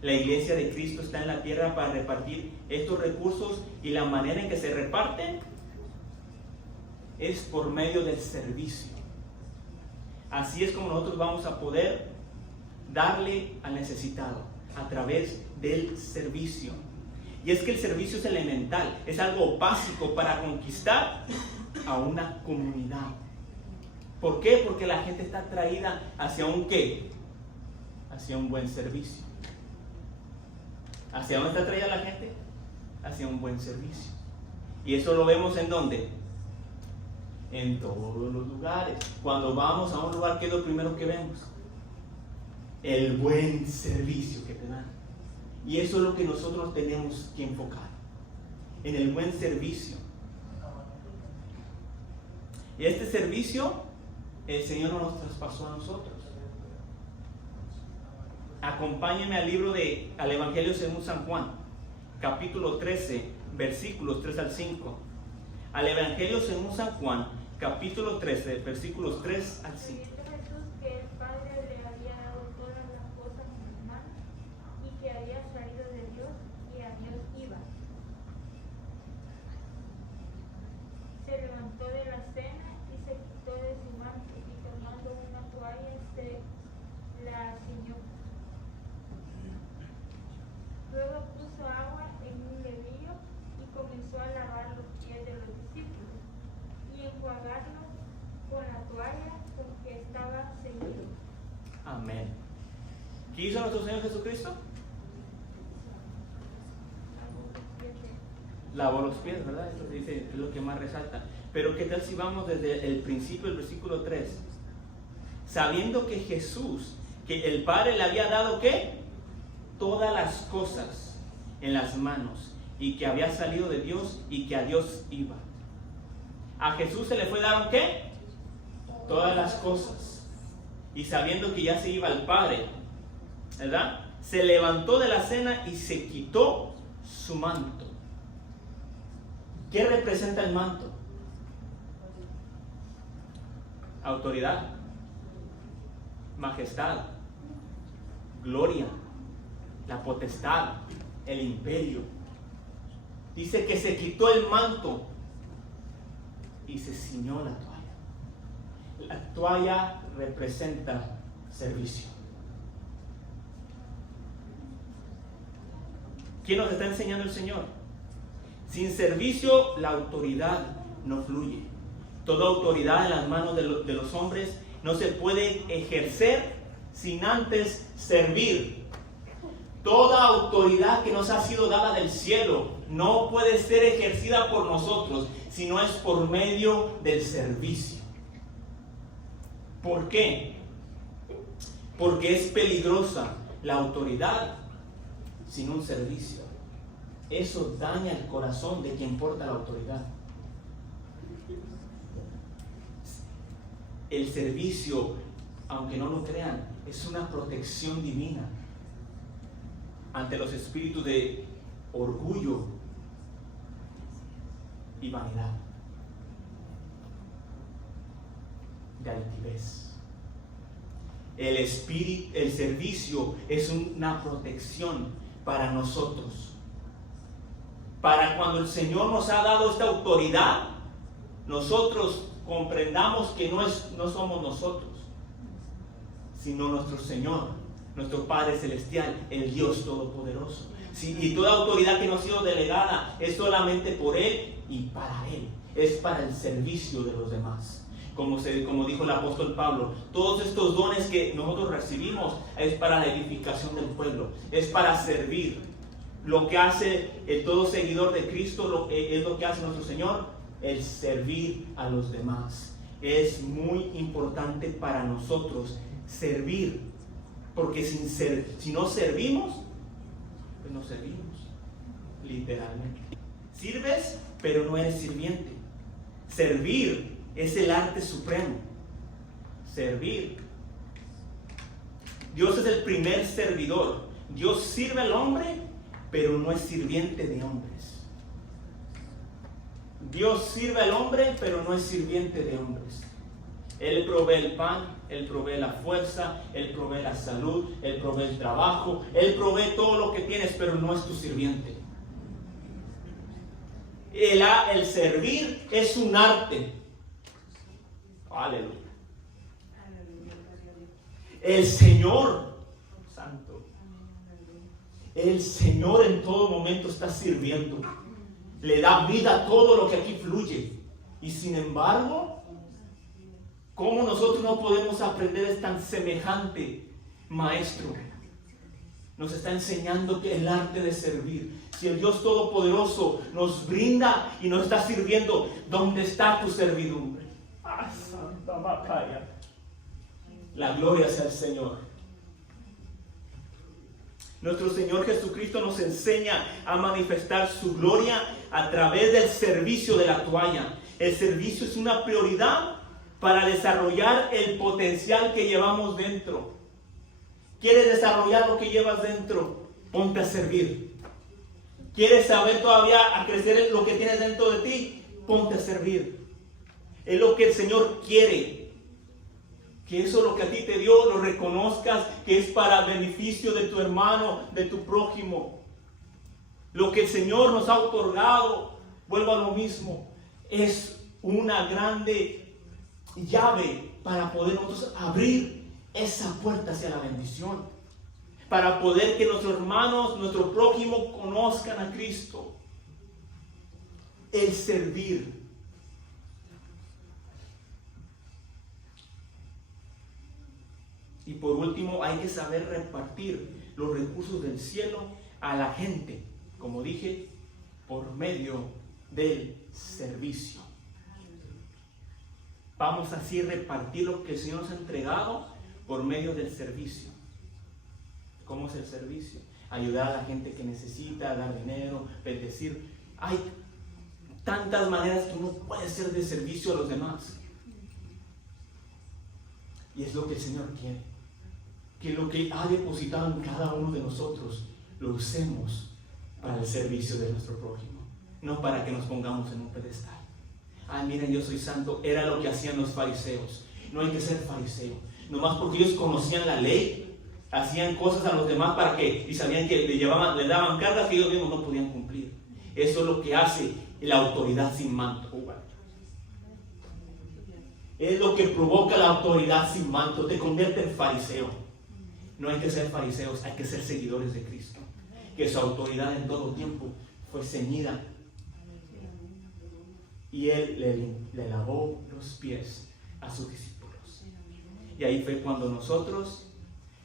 La iglesia de Cristo está en la tierra para repartir estos recursos, y la manera en que se reparten es por medio del servicio. Así es como nosotros vamos a poder darle al necesitado, a través del servicio. Y es que el servicio es elemental, es algo básico para conquistar a una comunidad. ¿Por qué? Porque la gente está atraída hacia un ¿qué? Hacia un buen servicio. ¿Hacia dónde está atraída la gente? Hacia un buen servicio. Y eso lo vemos ¿en dónde? En todos los lugares. Cuando vamos a un lugar, ¿qué es lo primero que vemos? El buen servicio que te dan. Y eso es lo que nosotros tenemos que enfocar, en el buen servicio. Y este servicio el Señor nos traspasó a nosotros. Acompáñenme al Evangelio según San Juan, capítulo 13, versículos 3 al 5. Al Evangelio según San Juan, capítulo 13, versículos 3 al 5. Sabiendo Jesús que el Padre le había dado todas las cosas en sus manos y que había salido de Dios y a Dios iba, se levantó de la cena y se quitó de su manto, y tomando una toalla se la ciñó. Luego puso agua en un levillo y comenzó a lavar los pies de los discípulos y enjuagarlos con la toalla con que estaba Amén. ¿Qué hizo nuestro Señor Jesucristo? Lavó los pies, ¿verdad? Esto dice, es lo que más resalta. Pero ¿qué tal si vamos desde el principio, el versículo 3? Sabiendo que Jesús, que el Padre le había dado, ¿qué? Todas las cosas en las manos, y que había salido de Dios y que a Dios iba. A Jesús se le fue dado, ¿qué? Todas las cosas. Y sabiendo que ya se iba al Padre, ¿verdad? Se levantó de la cena y se quitó su manto. ¿Qué representa el manto? Autoridad, majestad, gloria, la potestad, el imperio. Dice que se quitó el manto y se ciñó la toalla. La toalla representa servicio. ¿Qué nos está enseñando el Señor? Sin servicio, la autoridad no fluye. Toda autoridad en las manos de los hombres no se puede ejercer sin antes servir. Toda autoridad que nos ha sido dada del cielo no puede ser ejercida por nosotros, sino es por medio del servicio. ¿Por qué? Porque es peligrosa la autoridad sin un servicio. Eso daña el corazón de quien porta la autoridad. El servicio, aunque no lo crean, es una protección divina ante los espíritus de orgullo y vanidad, de altivez. El servicio es una protección para nosotros. Para cuando el Señor nos ha dado esta autoridad, nosotros comprendamos que no somos nosotros, sino nuestro Señor, nuestro Padre Celestial, el Dios Todopoderoso. Sí, y toda autoridad que nos ha sido delegada es solamente por Él y para Él. Es para el servicio de los demás. Como dijo el apóstol Pablo, todos estos dones que nosotros recibimos es para la edificación del pueblo, es para servir. Lo que hace todo seguidor de Cristo es lo que hace nuestro Señor, el servir a los demás. Es muy importante para nosotros servir, porque si no servimos, pues no servimos, literalmente. Sirves, pero no eres sirviente. Servir es el arte supremo. Servir. Dios es el primer servidor. Dios sirve al hombre, pero no es sirviente de hombres. Dios sirve al hombre, pero no es sirviente de hombres. Él provee el pan, Él provee la fuerza, Él provee la salud, Él provee el trabajo, Él provee todo lo que tienes, pero no es tu sirviente. El servir es un arte. Aleluya. El Señor Santo, el Señor en todo momento está sirviendo. Le da vida a todo lo que aquí fluye. Y sin embargo, ¿cómo nosotros no podemos aprender de tan semejante maestro? Nos está enseñando que el arte de servir. Si el Dios Todopoderoso nos brinda y nos está sirviendo, ¿dónde está tu servidumbre? ¡Ah, Santa Macaya! La gloria sea al Señor. Nuestro Señor Jesucristo nos enseña a manifestar su gloria a través del servicio de la toalla. El servicio es una prioridad para desarrollar el potencial que llevamos dentro. ¿Quieres desarrollar lo que llevas dentro? Ponte a servir. ¿Quieres saber todavía a crecer lo que tienes dentro de ti? Ponte a servir. Es lo que el Señor quiere. Que eso lo que a ti te dio lo reconozcas, que es para beneficio de tu hermano, de tu prójimo. Lo que el Señor nos ha otorgado, vuelvo a lo mismo, es una grande llave para poder nosotros abrir esa puerta hacia la bendición. Para poder que nuestros hermanos, nuestro prójimo conozcan a Cristo. El servir. Y por último, saber repartir los recursos del cielo a la gente, como dije, por medio del servicio. Vamos así a repartir lo que el Señor nos ha entregado por medio del servicio. ¿Cómo es el servicio? Ayudar a la gente que necesita, dar dinero, bendecir. Hay tantas maneras que uno puede ser de servicio a los demás. Y es lo que el Señor quiere. Que lo que ha depositado en cada uno de nosotros lo usemos para el servicio de nuestro prójimo. No para que nos pongamos en un pedestal. Ah, miren, yo soy santo. Era lo que hacían los fariseos. No hay que ser fariseo. Nomás porque ellos conocían la ley, hacían cosas a los demás para que, y sabían que le daban cargas que ellos mismos no podían cumplir. Eso es lo que hace la autoridad sin manto. Es lo que provoca la autoridad sin manto. Te convierte en fariseo. No hay que ser fariseos, hay que ser seguidores de Cristo. Que su autoridad en todo tiempo fue ceñida. Y Él le lavó los pies a sus discípulos. Y ahí fue cuando nosotros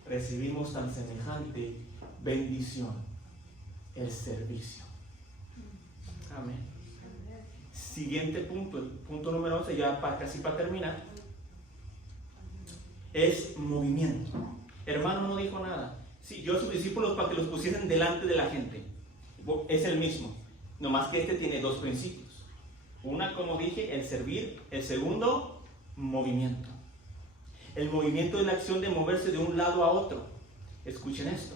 recibimos tan semejante bendición, el servicio. Amén. Siguiente punto, el punto número 11, ya casi para terminar, es movimiento. Hermano no dijo nada. Sí, yo a sus discípulos para que los pusiesen delante de la gente. Es el mismo, nomás que este tiene dos principios. Una, como dije, el servir. El segundo, movimiento. El movimiento es la acción de moverse de un lado a otro. Escuchen esto.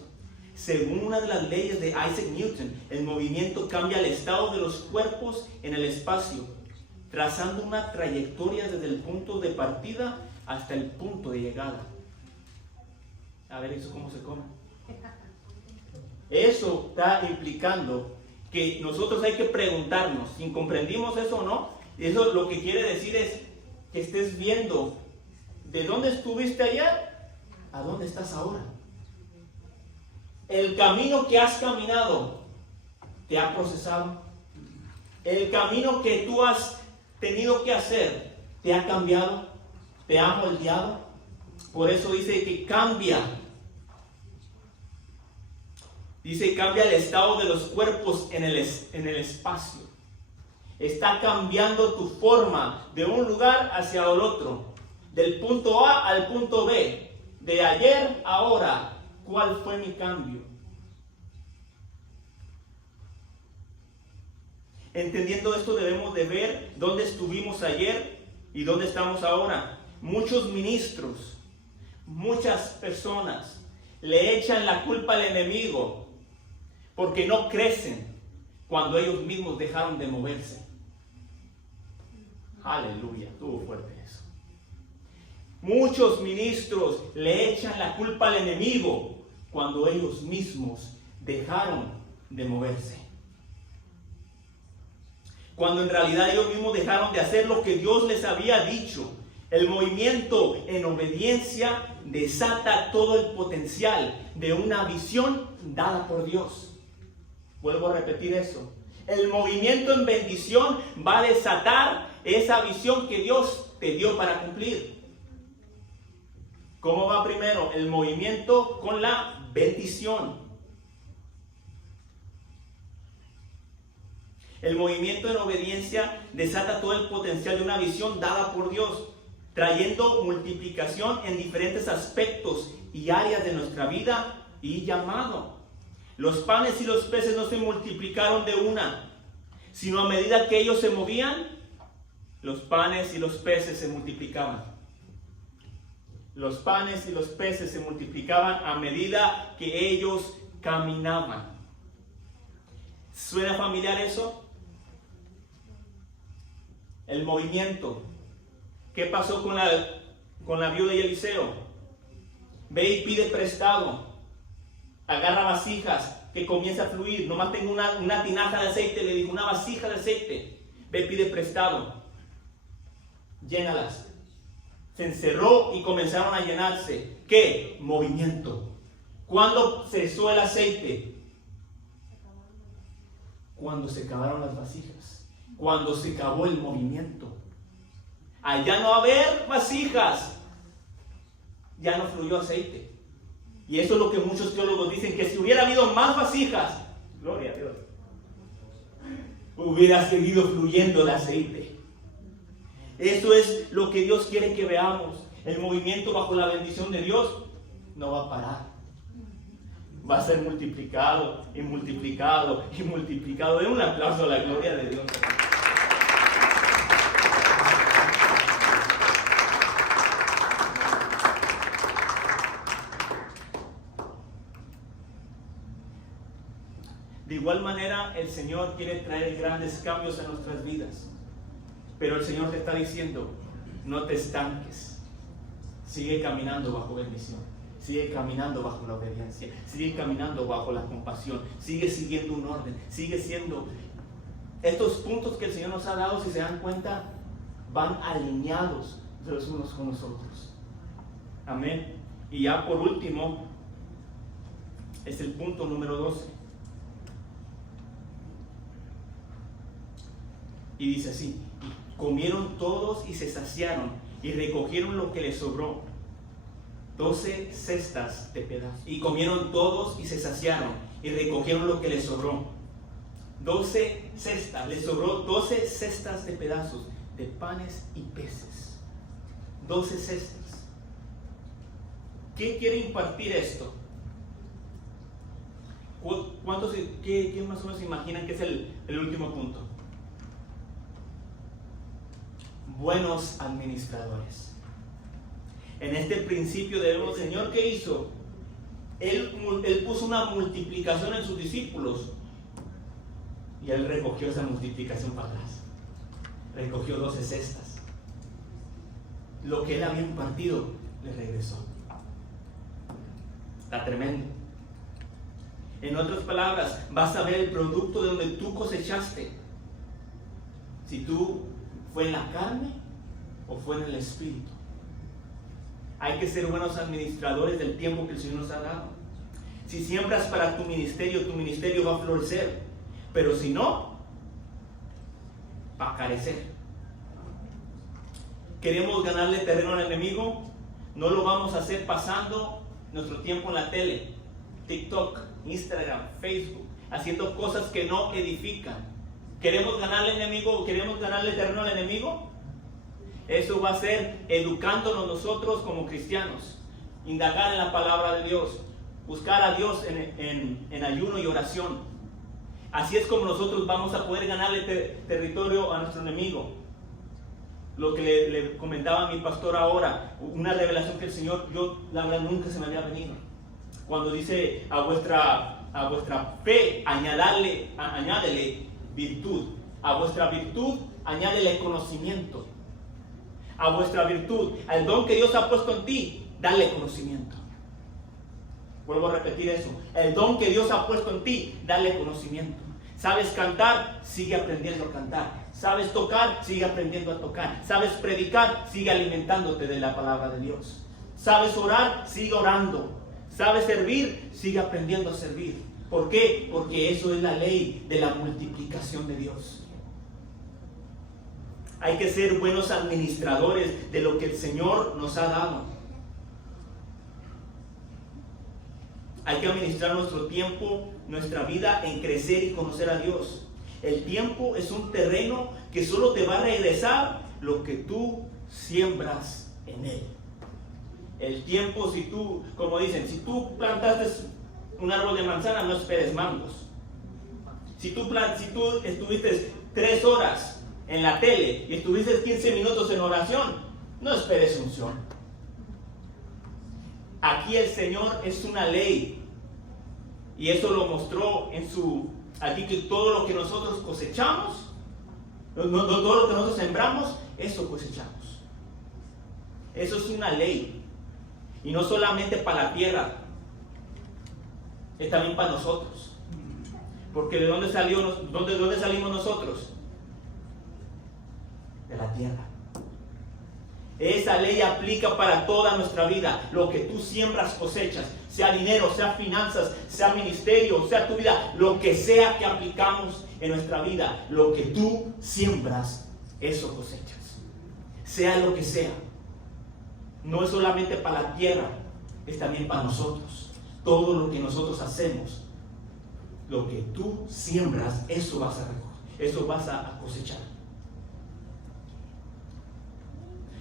Según una de las leyes de Isaac Newton, el movimiento cambia el estado de los cuerpos en el espacio, trazando una trayectoria desde el punto de partida hasta el punto de llegada. A ver, ¿eso cómo se come? Eso está implicando que nosotros hay que preguntarnos si comprendimos eso o no. Eso lo que quiere decir es que estés viendo de dónde estuviste ayer a dónde estás ahora. El camino que has caminado te ha procesado. El camino que tú has tenido que hacer te ha cambiado, te ha moldeado. Por eso dice que cambia. Dice cambia el estado de los cuerpos en el espacio. Está cambiando tu forma de un lugar hacia el otro. Del punto A al punto B. De ayer a ahora. ¿Cuál fue mi cambio? Entendiendo esto debemos de ver dónde estuvimos ayer y dónde estamos ahora. Muchos ministros, muchas personas le echan la culpa al enemigo porque no crecen cuando ellos mismos dejaron de moverse. Aleluya, estuvo fuerte eso. Muchos ministros le echan la culpa al enemigo cuando ellos mismos dejaron de moverse. Cuando en realidad ellos mismos dejaron de hacer lo que Dios les había dicho. El movimiento en obediencia desata todo el potencial de una visión dada por Dios. Vuelvo a repetir eso. El movimiento en bendición va a desatar esa visión que Dios te dio para cumplir. ¿Cómo va primero? El movimiento con la bendición. El movimiento en obediencia desata todo el potencial de una visión dada por Dios, trayendo multiplicación en diferentes aspectos y áreas de nuestra vida y llamado. Los panes y los peces no se multiplicaron de una, sino a medida que ellos se movían, los panes y los peces se multiplicaban. Los panes y los peces se multiplicaban a medida que ellos caminaban. ¿Suena familiar eso? El movimiento. ¿Qué pasó con la viuda y Eliseo? Ve y pide prestado. Agarra vasijas que comienza a fluir. Nomás tengo una tinaja de aceite. Le dijo, una vasija de aceite. Ve y pide prestado. Llénalas. Se encerró y comenzaron a llenarse. ¿Qué? Movimiento. ¿Cuándo cesó el aceite? Cuando se acabaron las vasijas. Cuando se acabó el movimiento. Al ya no haber vasijas, ya no fluyó aceite. Y eso es lo que muchos teólogos dicen, que si hubiera habido más vasijas, gloria a Dios, hubiera seguido fluyendo el aceite. Eso es lo que Dios quiere que veamos. El movimiento bajo la bendición de Dios no va a parar. Va a ser multiplicado y multiplicado y multiplicado. Den un aplauso a la gloria de Dios. De igual manera, el Señor quiere traer grandes cambios en nuestras vidas. Pero el Señor te está diciendo, no te estanques. Sigue caminando bajo bendición. Sigue caminando bajo la obediencia. Sigue caminando bajo la compasión. Sigue siguiendo un orden. Sigue siendo... Estos puntos que el Señor nos ha dado, si se dan cuenta, van alineados los unos con los otros. Amén. Y ya por último, es el punto número 12. Y dice así: y comieron todos y se saciaron y recogieron lo que les sobró, 12 cestas de pedazos. Y comieron todos y se saciaron y recogieron lo que les sobró, 12 cestas, les sobró 12 cestas de pedazos de panes y peces. 12 cestas. ¿Qué quiere impartir esto? ¿Cuántos, qué más o menos se imaginan que es el último punto? Buenos administradores. En este principio debemos, el Señor, ¿qué hizo? Él puso una multiplicación en sus discípulos y Él recogió esa multiplicación para atrás. Recogió 12 cestas. Lo que Él había impartido le regresó. Está tremendo. En otras palabras, vas a ver el producto de donde tú cosechaste. Si tú fue en la carne o fue en el espíritu. Hay que ser buenos administradores del tiempo que el Señor nos ha dado. Si siembras para tu ministerio va a florecer. Pero si no, va a carecer. ¿Queremos ganarle terreno al enemigo? No lo vamos a hacer pasando nuestro tiempo en la tele, TikTok, Instagram, Facebook, haciendo cosas que no edifican. ¿Queremos ganarle al enemigo? ¿Queremos ganarle terreno al enemigo? Eso va a ser educándonos nosotros como cristianos. Indagar en la palabra de Dios. Buscar a Dios en ayuno y oración. Así es como nosotros vamos a poder ganarle territorio a nuestro enemigo. Lo que le comentaba a mi pastor ahora, una revelación que el Señor, la verdad nunca se me había venido. Cuando dice a vuestra fe añádele virtud. A vuestra virtud añádele conocimiento. A vuestra virtud, al don que Dios ha puesto en ti, dale conocimiento. Vuelvo a repetir eso. El don que Dios ha puesto en ti, dale conocimiento. ¿Sabes cantar? Sigue aprendiendo a cantar. ¿Sabes tocar? Sigue aprendiendo a tocar. ¿Sabes predicar? Sigue alimentándote de la palabra de Dios. ¿Sabes orar? Sigue orando. ¿Sabes servir? Sigue aprendiendo a servir. ¿Por qué? Porque eso es la ley de la multiplicación de Dios. Hay que ser buenos administradores de lo que el Señor nos ha dado. Hay que administrar nuestro tiempo, nuestra vida en crecer y conocer a Dios. El tiempo es un terreno que solo te va a regresar lo que tú siembras en él. El tiempo, si tú, como dicen, si tú plantaste un árbol de manzana, no esperes mangos. Si tú estuviste 3 horas en la tele y estuviste 15 minutos en oración, no esperes unción. Aquí el Señor es una ley. Y eso lo mostró en aquí que todo lo que nosotros cosechamos, todo lo que nosotros sembramos, eso cosechamos. Eso es una ley. Y no solamente para la tierra, es también para nosotros. Porque ¿de dónde salimos nosotros? De la tierra. Esa ley aplica para toda nuestra vida. Lo que tú siembras, cosechas. Sea dinero, sea finanzas, sea ministerio, sea tu vida. Lo que sea que aplicamos en nuestra vida. Lo que tú siembras, eso cosechas. Sea lo que sea. No es solamente para la tierra, es también para nosotros. todo lo que nosotros hacemos, lo que tú siembras, eso vas a recoger, eso vas a cosechar.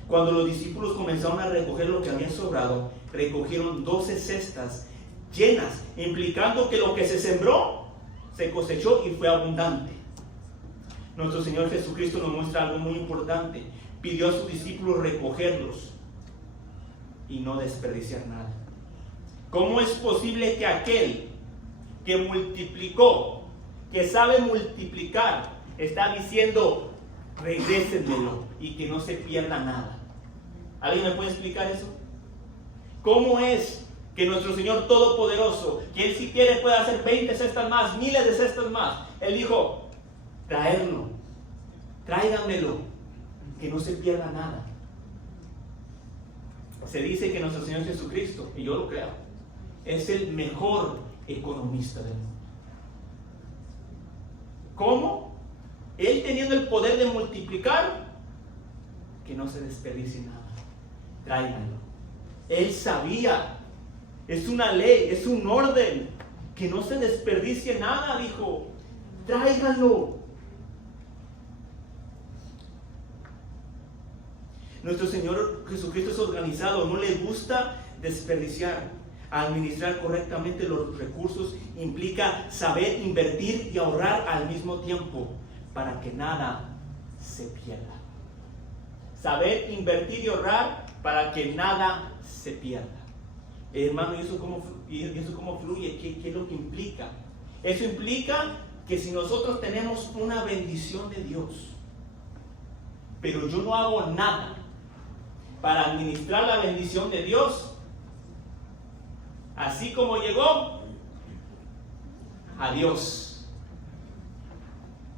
Cuando los discípulos comenzaron a recoger lo que había sobrado, recogieron 12 cestas llenas, implicando que lo que se sembró se cosechó y fue abundante. Nuestro Señor Jesucristo nos muestra algo muy importante. Pidió a sus discípulos recogerlos y no desperdiciar nada. ¿Cómo es posible que aquel que multiplicó, que sabe multiplicar, está diciendo regrésenmelo y que no se pierda nada? ¿Alguien me puede explicar eso? ¿Cómo es que nuestro Señor Todopoderoso, que Él si quiere puede hacer 20 cestas más, miles de cestas más? Él dijo, traerlo, tráiganmelo, que no se pierda nada. Se dice que nuestro Señor Jesucristo, y yo lo creo, es el mejor economista del mundo. ¿Cómo? Él teniendo el poder de multiplicar, que no se desperdicie nada. Tráiganlo. Él sabía, es una ley, es un orden, que no se desperdicie nada, dijo, tráiganlo. Nuestro Señor Jesucristo es organizado, no le gusta desperdiciar. Administrar correctamente los recursos implica saber invertir y ahorrar al mismo tiempo para que nada se pierda. Saber invertir y ahorrar para que nada se pierda. Hermano, ¿y eso cómo fluye? ¿Qué es lo que implica? Eso implica que si nosotros tenemos una bendición de Dios, pero yo no hago nada para administrar la bendición de Dios, así como llegó, adiós.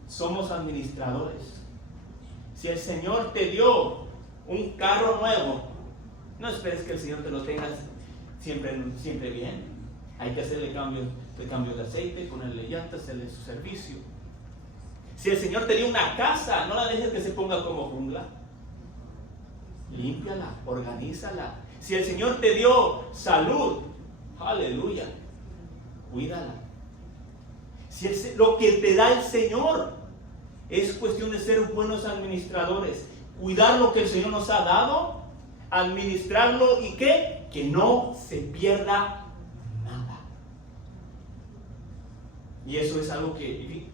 Somos administradores. Si el Señor te dio un carro nuevo, no esperes que el Señor te lo tenga siempre bien. Hay que hacerle cambio de aceite, ponerle llantas, hacerle su servicio. Si el Señor te dio una casa, no la dejes que se ponga como jungla. Límpiala, organízala. Si el Señor te dio salud, aleluya, cuídala. Si lo que te da el Señor es cuestión de ser buenos administradores, cuidar lo que el Señor nos ha dado, administrarlo y ¿qué? Que no se pierda nada. Y eso es algo que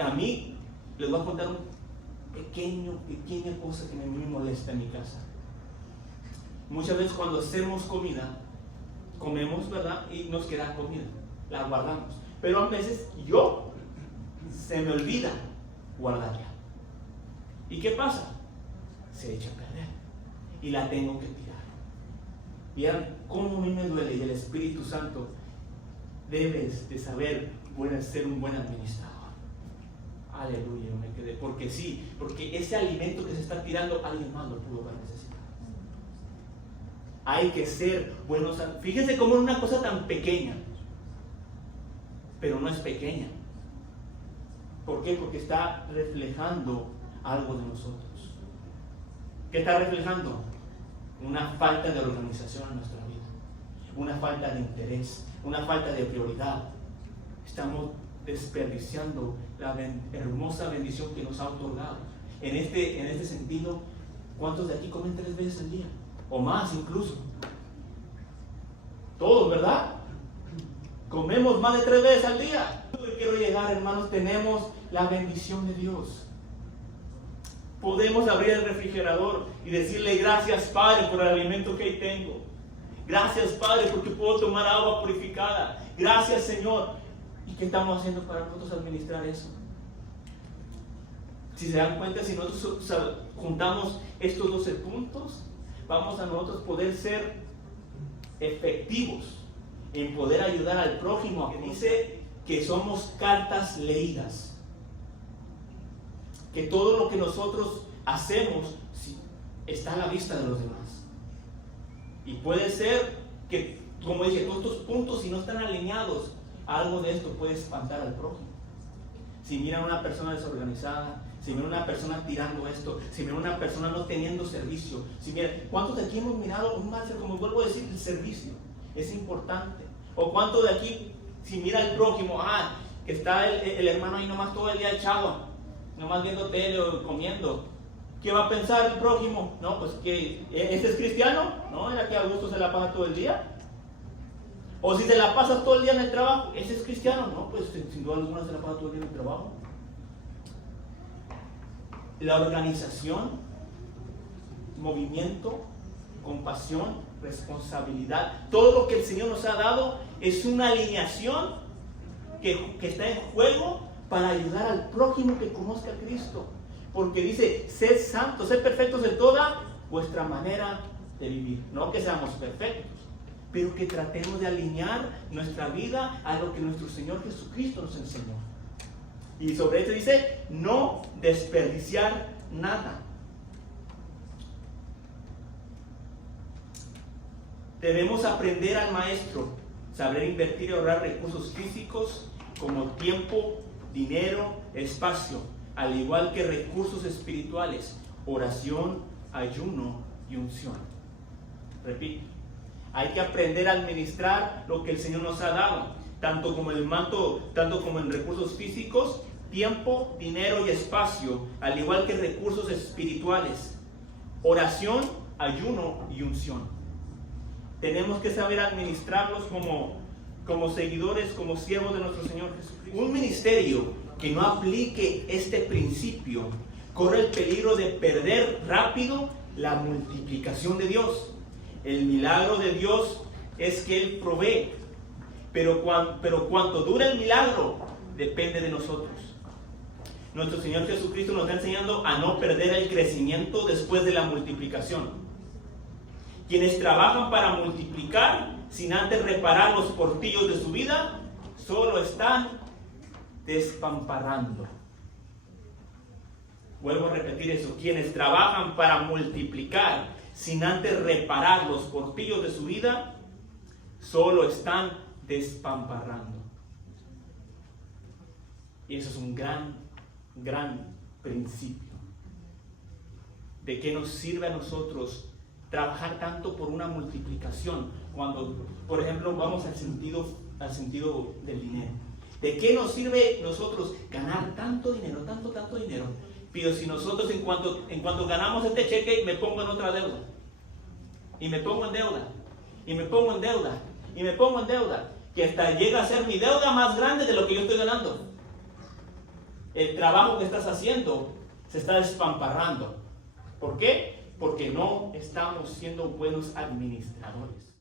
a mí les voy a contar una pequeña cosa que me molesta en mi casa. Muchas veces cuando hacemos comida, comemos, ¿verdad? Y nos queda comida, la guardamos. Pero a veces se me olvida guardarla. ¿Y qué pasa? Se echa a perder y la tengo que tirar. Vieran cómo a mí me duele, y el Espíritu Santo, debes de saber ser un buen administrador. Aleluya, me quedé. Porque sí, porque ese alimento que se está tirando, alguien más lo pudo haber necesitado. Hay que ser buenos. Fíjense cómo es una cosa tan pequeña, pero no es pequeña. ¿Por qué? Porque está reflejando algo de nosotros. ¿Qué está reflejando? Una falta de organización en nuestra vida, una falta de interés, una falta de prioridad. Estamos desperdiciando la hermosa bendición que nos ha otorgado. En este sentido, ¿cuántos de aquí comen 3 veces al día? O más incluso. Todos, ¿verdad? Comemos más de 3 veces al día. Yo quiero llegar, hermanos, tenemos la bendición de Dios. Podemos abrir el refrigerador y decirle gracias, Padre, por el alimento que ahí tengo. Gracias, Padre, porque puedo tomar agua purificada. Gracias, Señor. ¿Y qué estamos haciendo para nosotros administrar eso? Si se dan cuenta, si nosotros juntamos estos 12 puntos, vamos a nosotros poder ser efectivos en poder ayudar al prójimo. Que dice que somos cartas leídas. Que todo lo que nosotros hacemos está a la vista de los demás. Y puede ser que, como dije, todos estos puntos, si no están alineados, algo de esto puede espantar al prójimo. Si miran a una persona desorganizada, si miran a una persona tirando esto, si miran a una persona no teniendo servicio, si miran, ¿cuántos de aquí hemos mirado un mal, como vuelvo a decir, el servicio? Es importante. ¿O cuánto de aquí, si mira al prójimo, que está el hermano ahí nomás todo el día echado, nomás viendo tele o comiendo? ¿Qué va a pensar el prójimo? No, pues que ¿ese es cristiano? No, era que a gusto se la pasa todo el día. O si se la pasa todo el día en el trabajo, ¿ese es cristiano? No, pues sin duda alguna se la pasa todo el día en el trabajo. La organización, movimiento, compasión, responsabilidad, todo lo que el Señor nos ha dado es una alineación que está en juego para ayudar al prójimo que conozca a Cristo. Porque dice, sed santos, sed perfectos en toda vuestra manera de vivir. No que seamos perfectos, pero que tratemos de alinear nuestra vida a lo que nuestro Señor Jesucristo nos enseñó. Y sobre esto dice, no desperdiciar nada. Debemos aprender al maestro, saber invertir y ahorrar recursos físicos como tiempo, dinero, espacio, al igual que recursos espirituales, oración, ayuno y unción. Repito, hay que aprender a administrar lo que el Señor nos ha dado, tanto como el manto, tanto como en recursos físicos, tiempo, dinero y espacio, al igual que recursos espirituales, oración, ayuno y unción. Tenemos que saber administrarlos como seguidores, como siervos de nuestro Señor Jesucristo. Un ministerio que no aplique este principio corre el peligro de perder rápido la multiplicación de Dios. El milagro de Dios es que Él provee, pero cuanto dura el milagro depende de nosotros. Nuestro Señor Jesucristo nos está enseñando a no perder el crecimiento después de la multiplicación. Quienes trabajan para multiplicar sin antes reparar los portillos de su vida, solo están despamparrando. Vuelvo a repetir eso. Quienes trabajan para multiplicar sin antes reparar los portillos de su vida, solo están despamparrando. Y eso es un gran principio. ¿De qué nos sirve a nosotros trabajar tanto por una multiplicación cuando, por ejemplo, vamos al sentido del dinero? ¿De qué nos sirve nosotros ganar tanto dinero, tanto dinero? Pero si nosotros en cuanto ganamos este cheque me pongo en otra deuda, y me pongo en deuda, y me pongo en deuda, y me pongo en deuda, que hasta llega a ser mi deuda más grande de lo que yo estoy ganando. El trabajo que estás haciendo se está despamparrando. ¿Por qué? Porque no estamos siendo buenos administradores.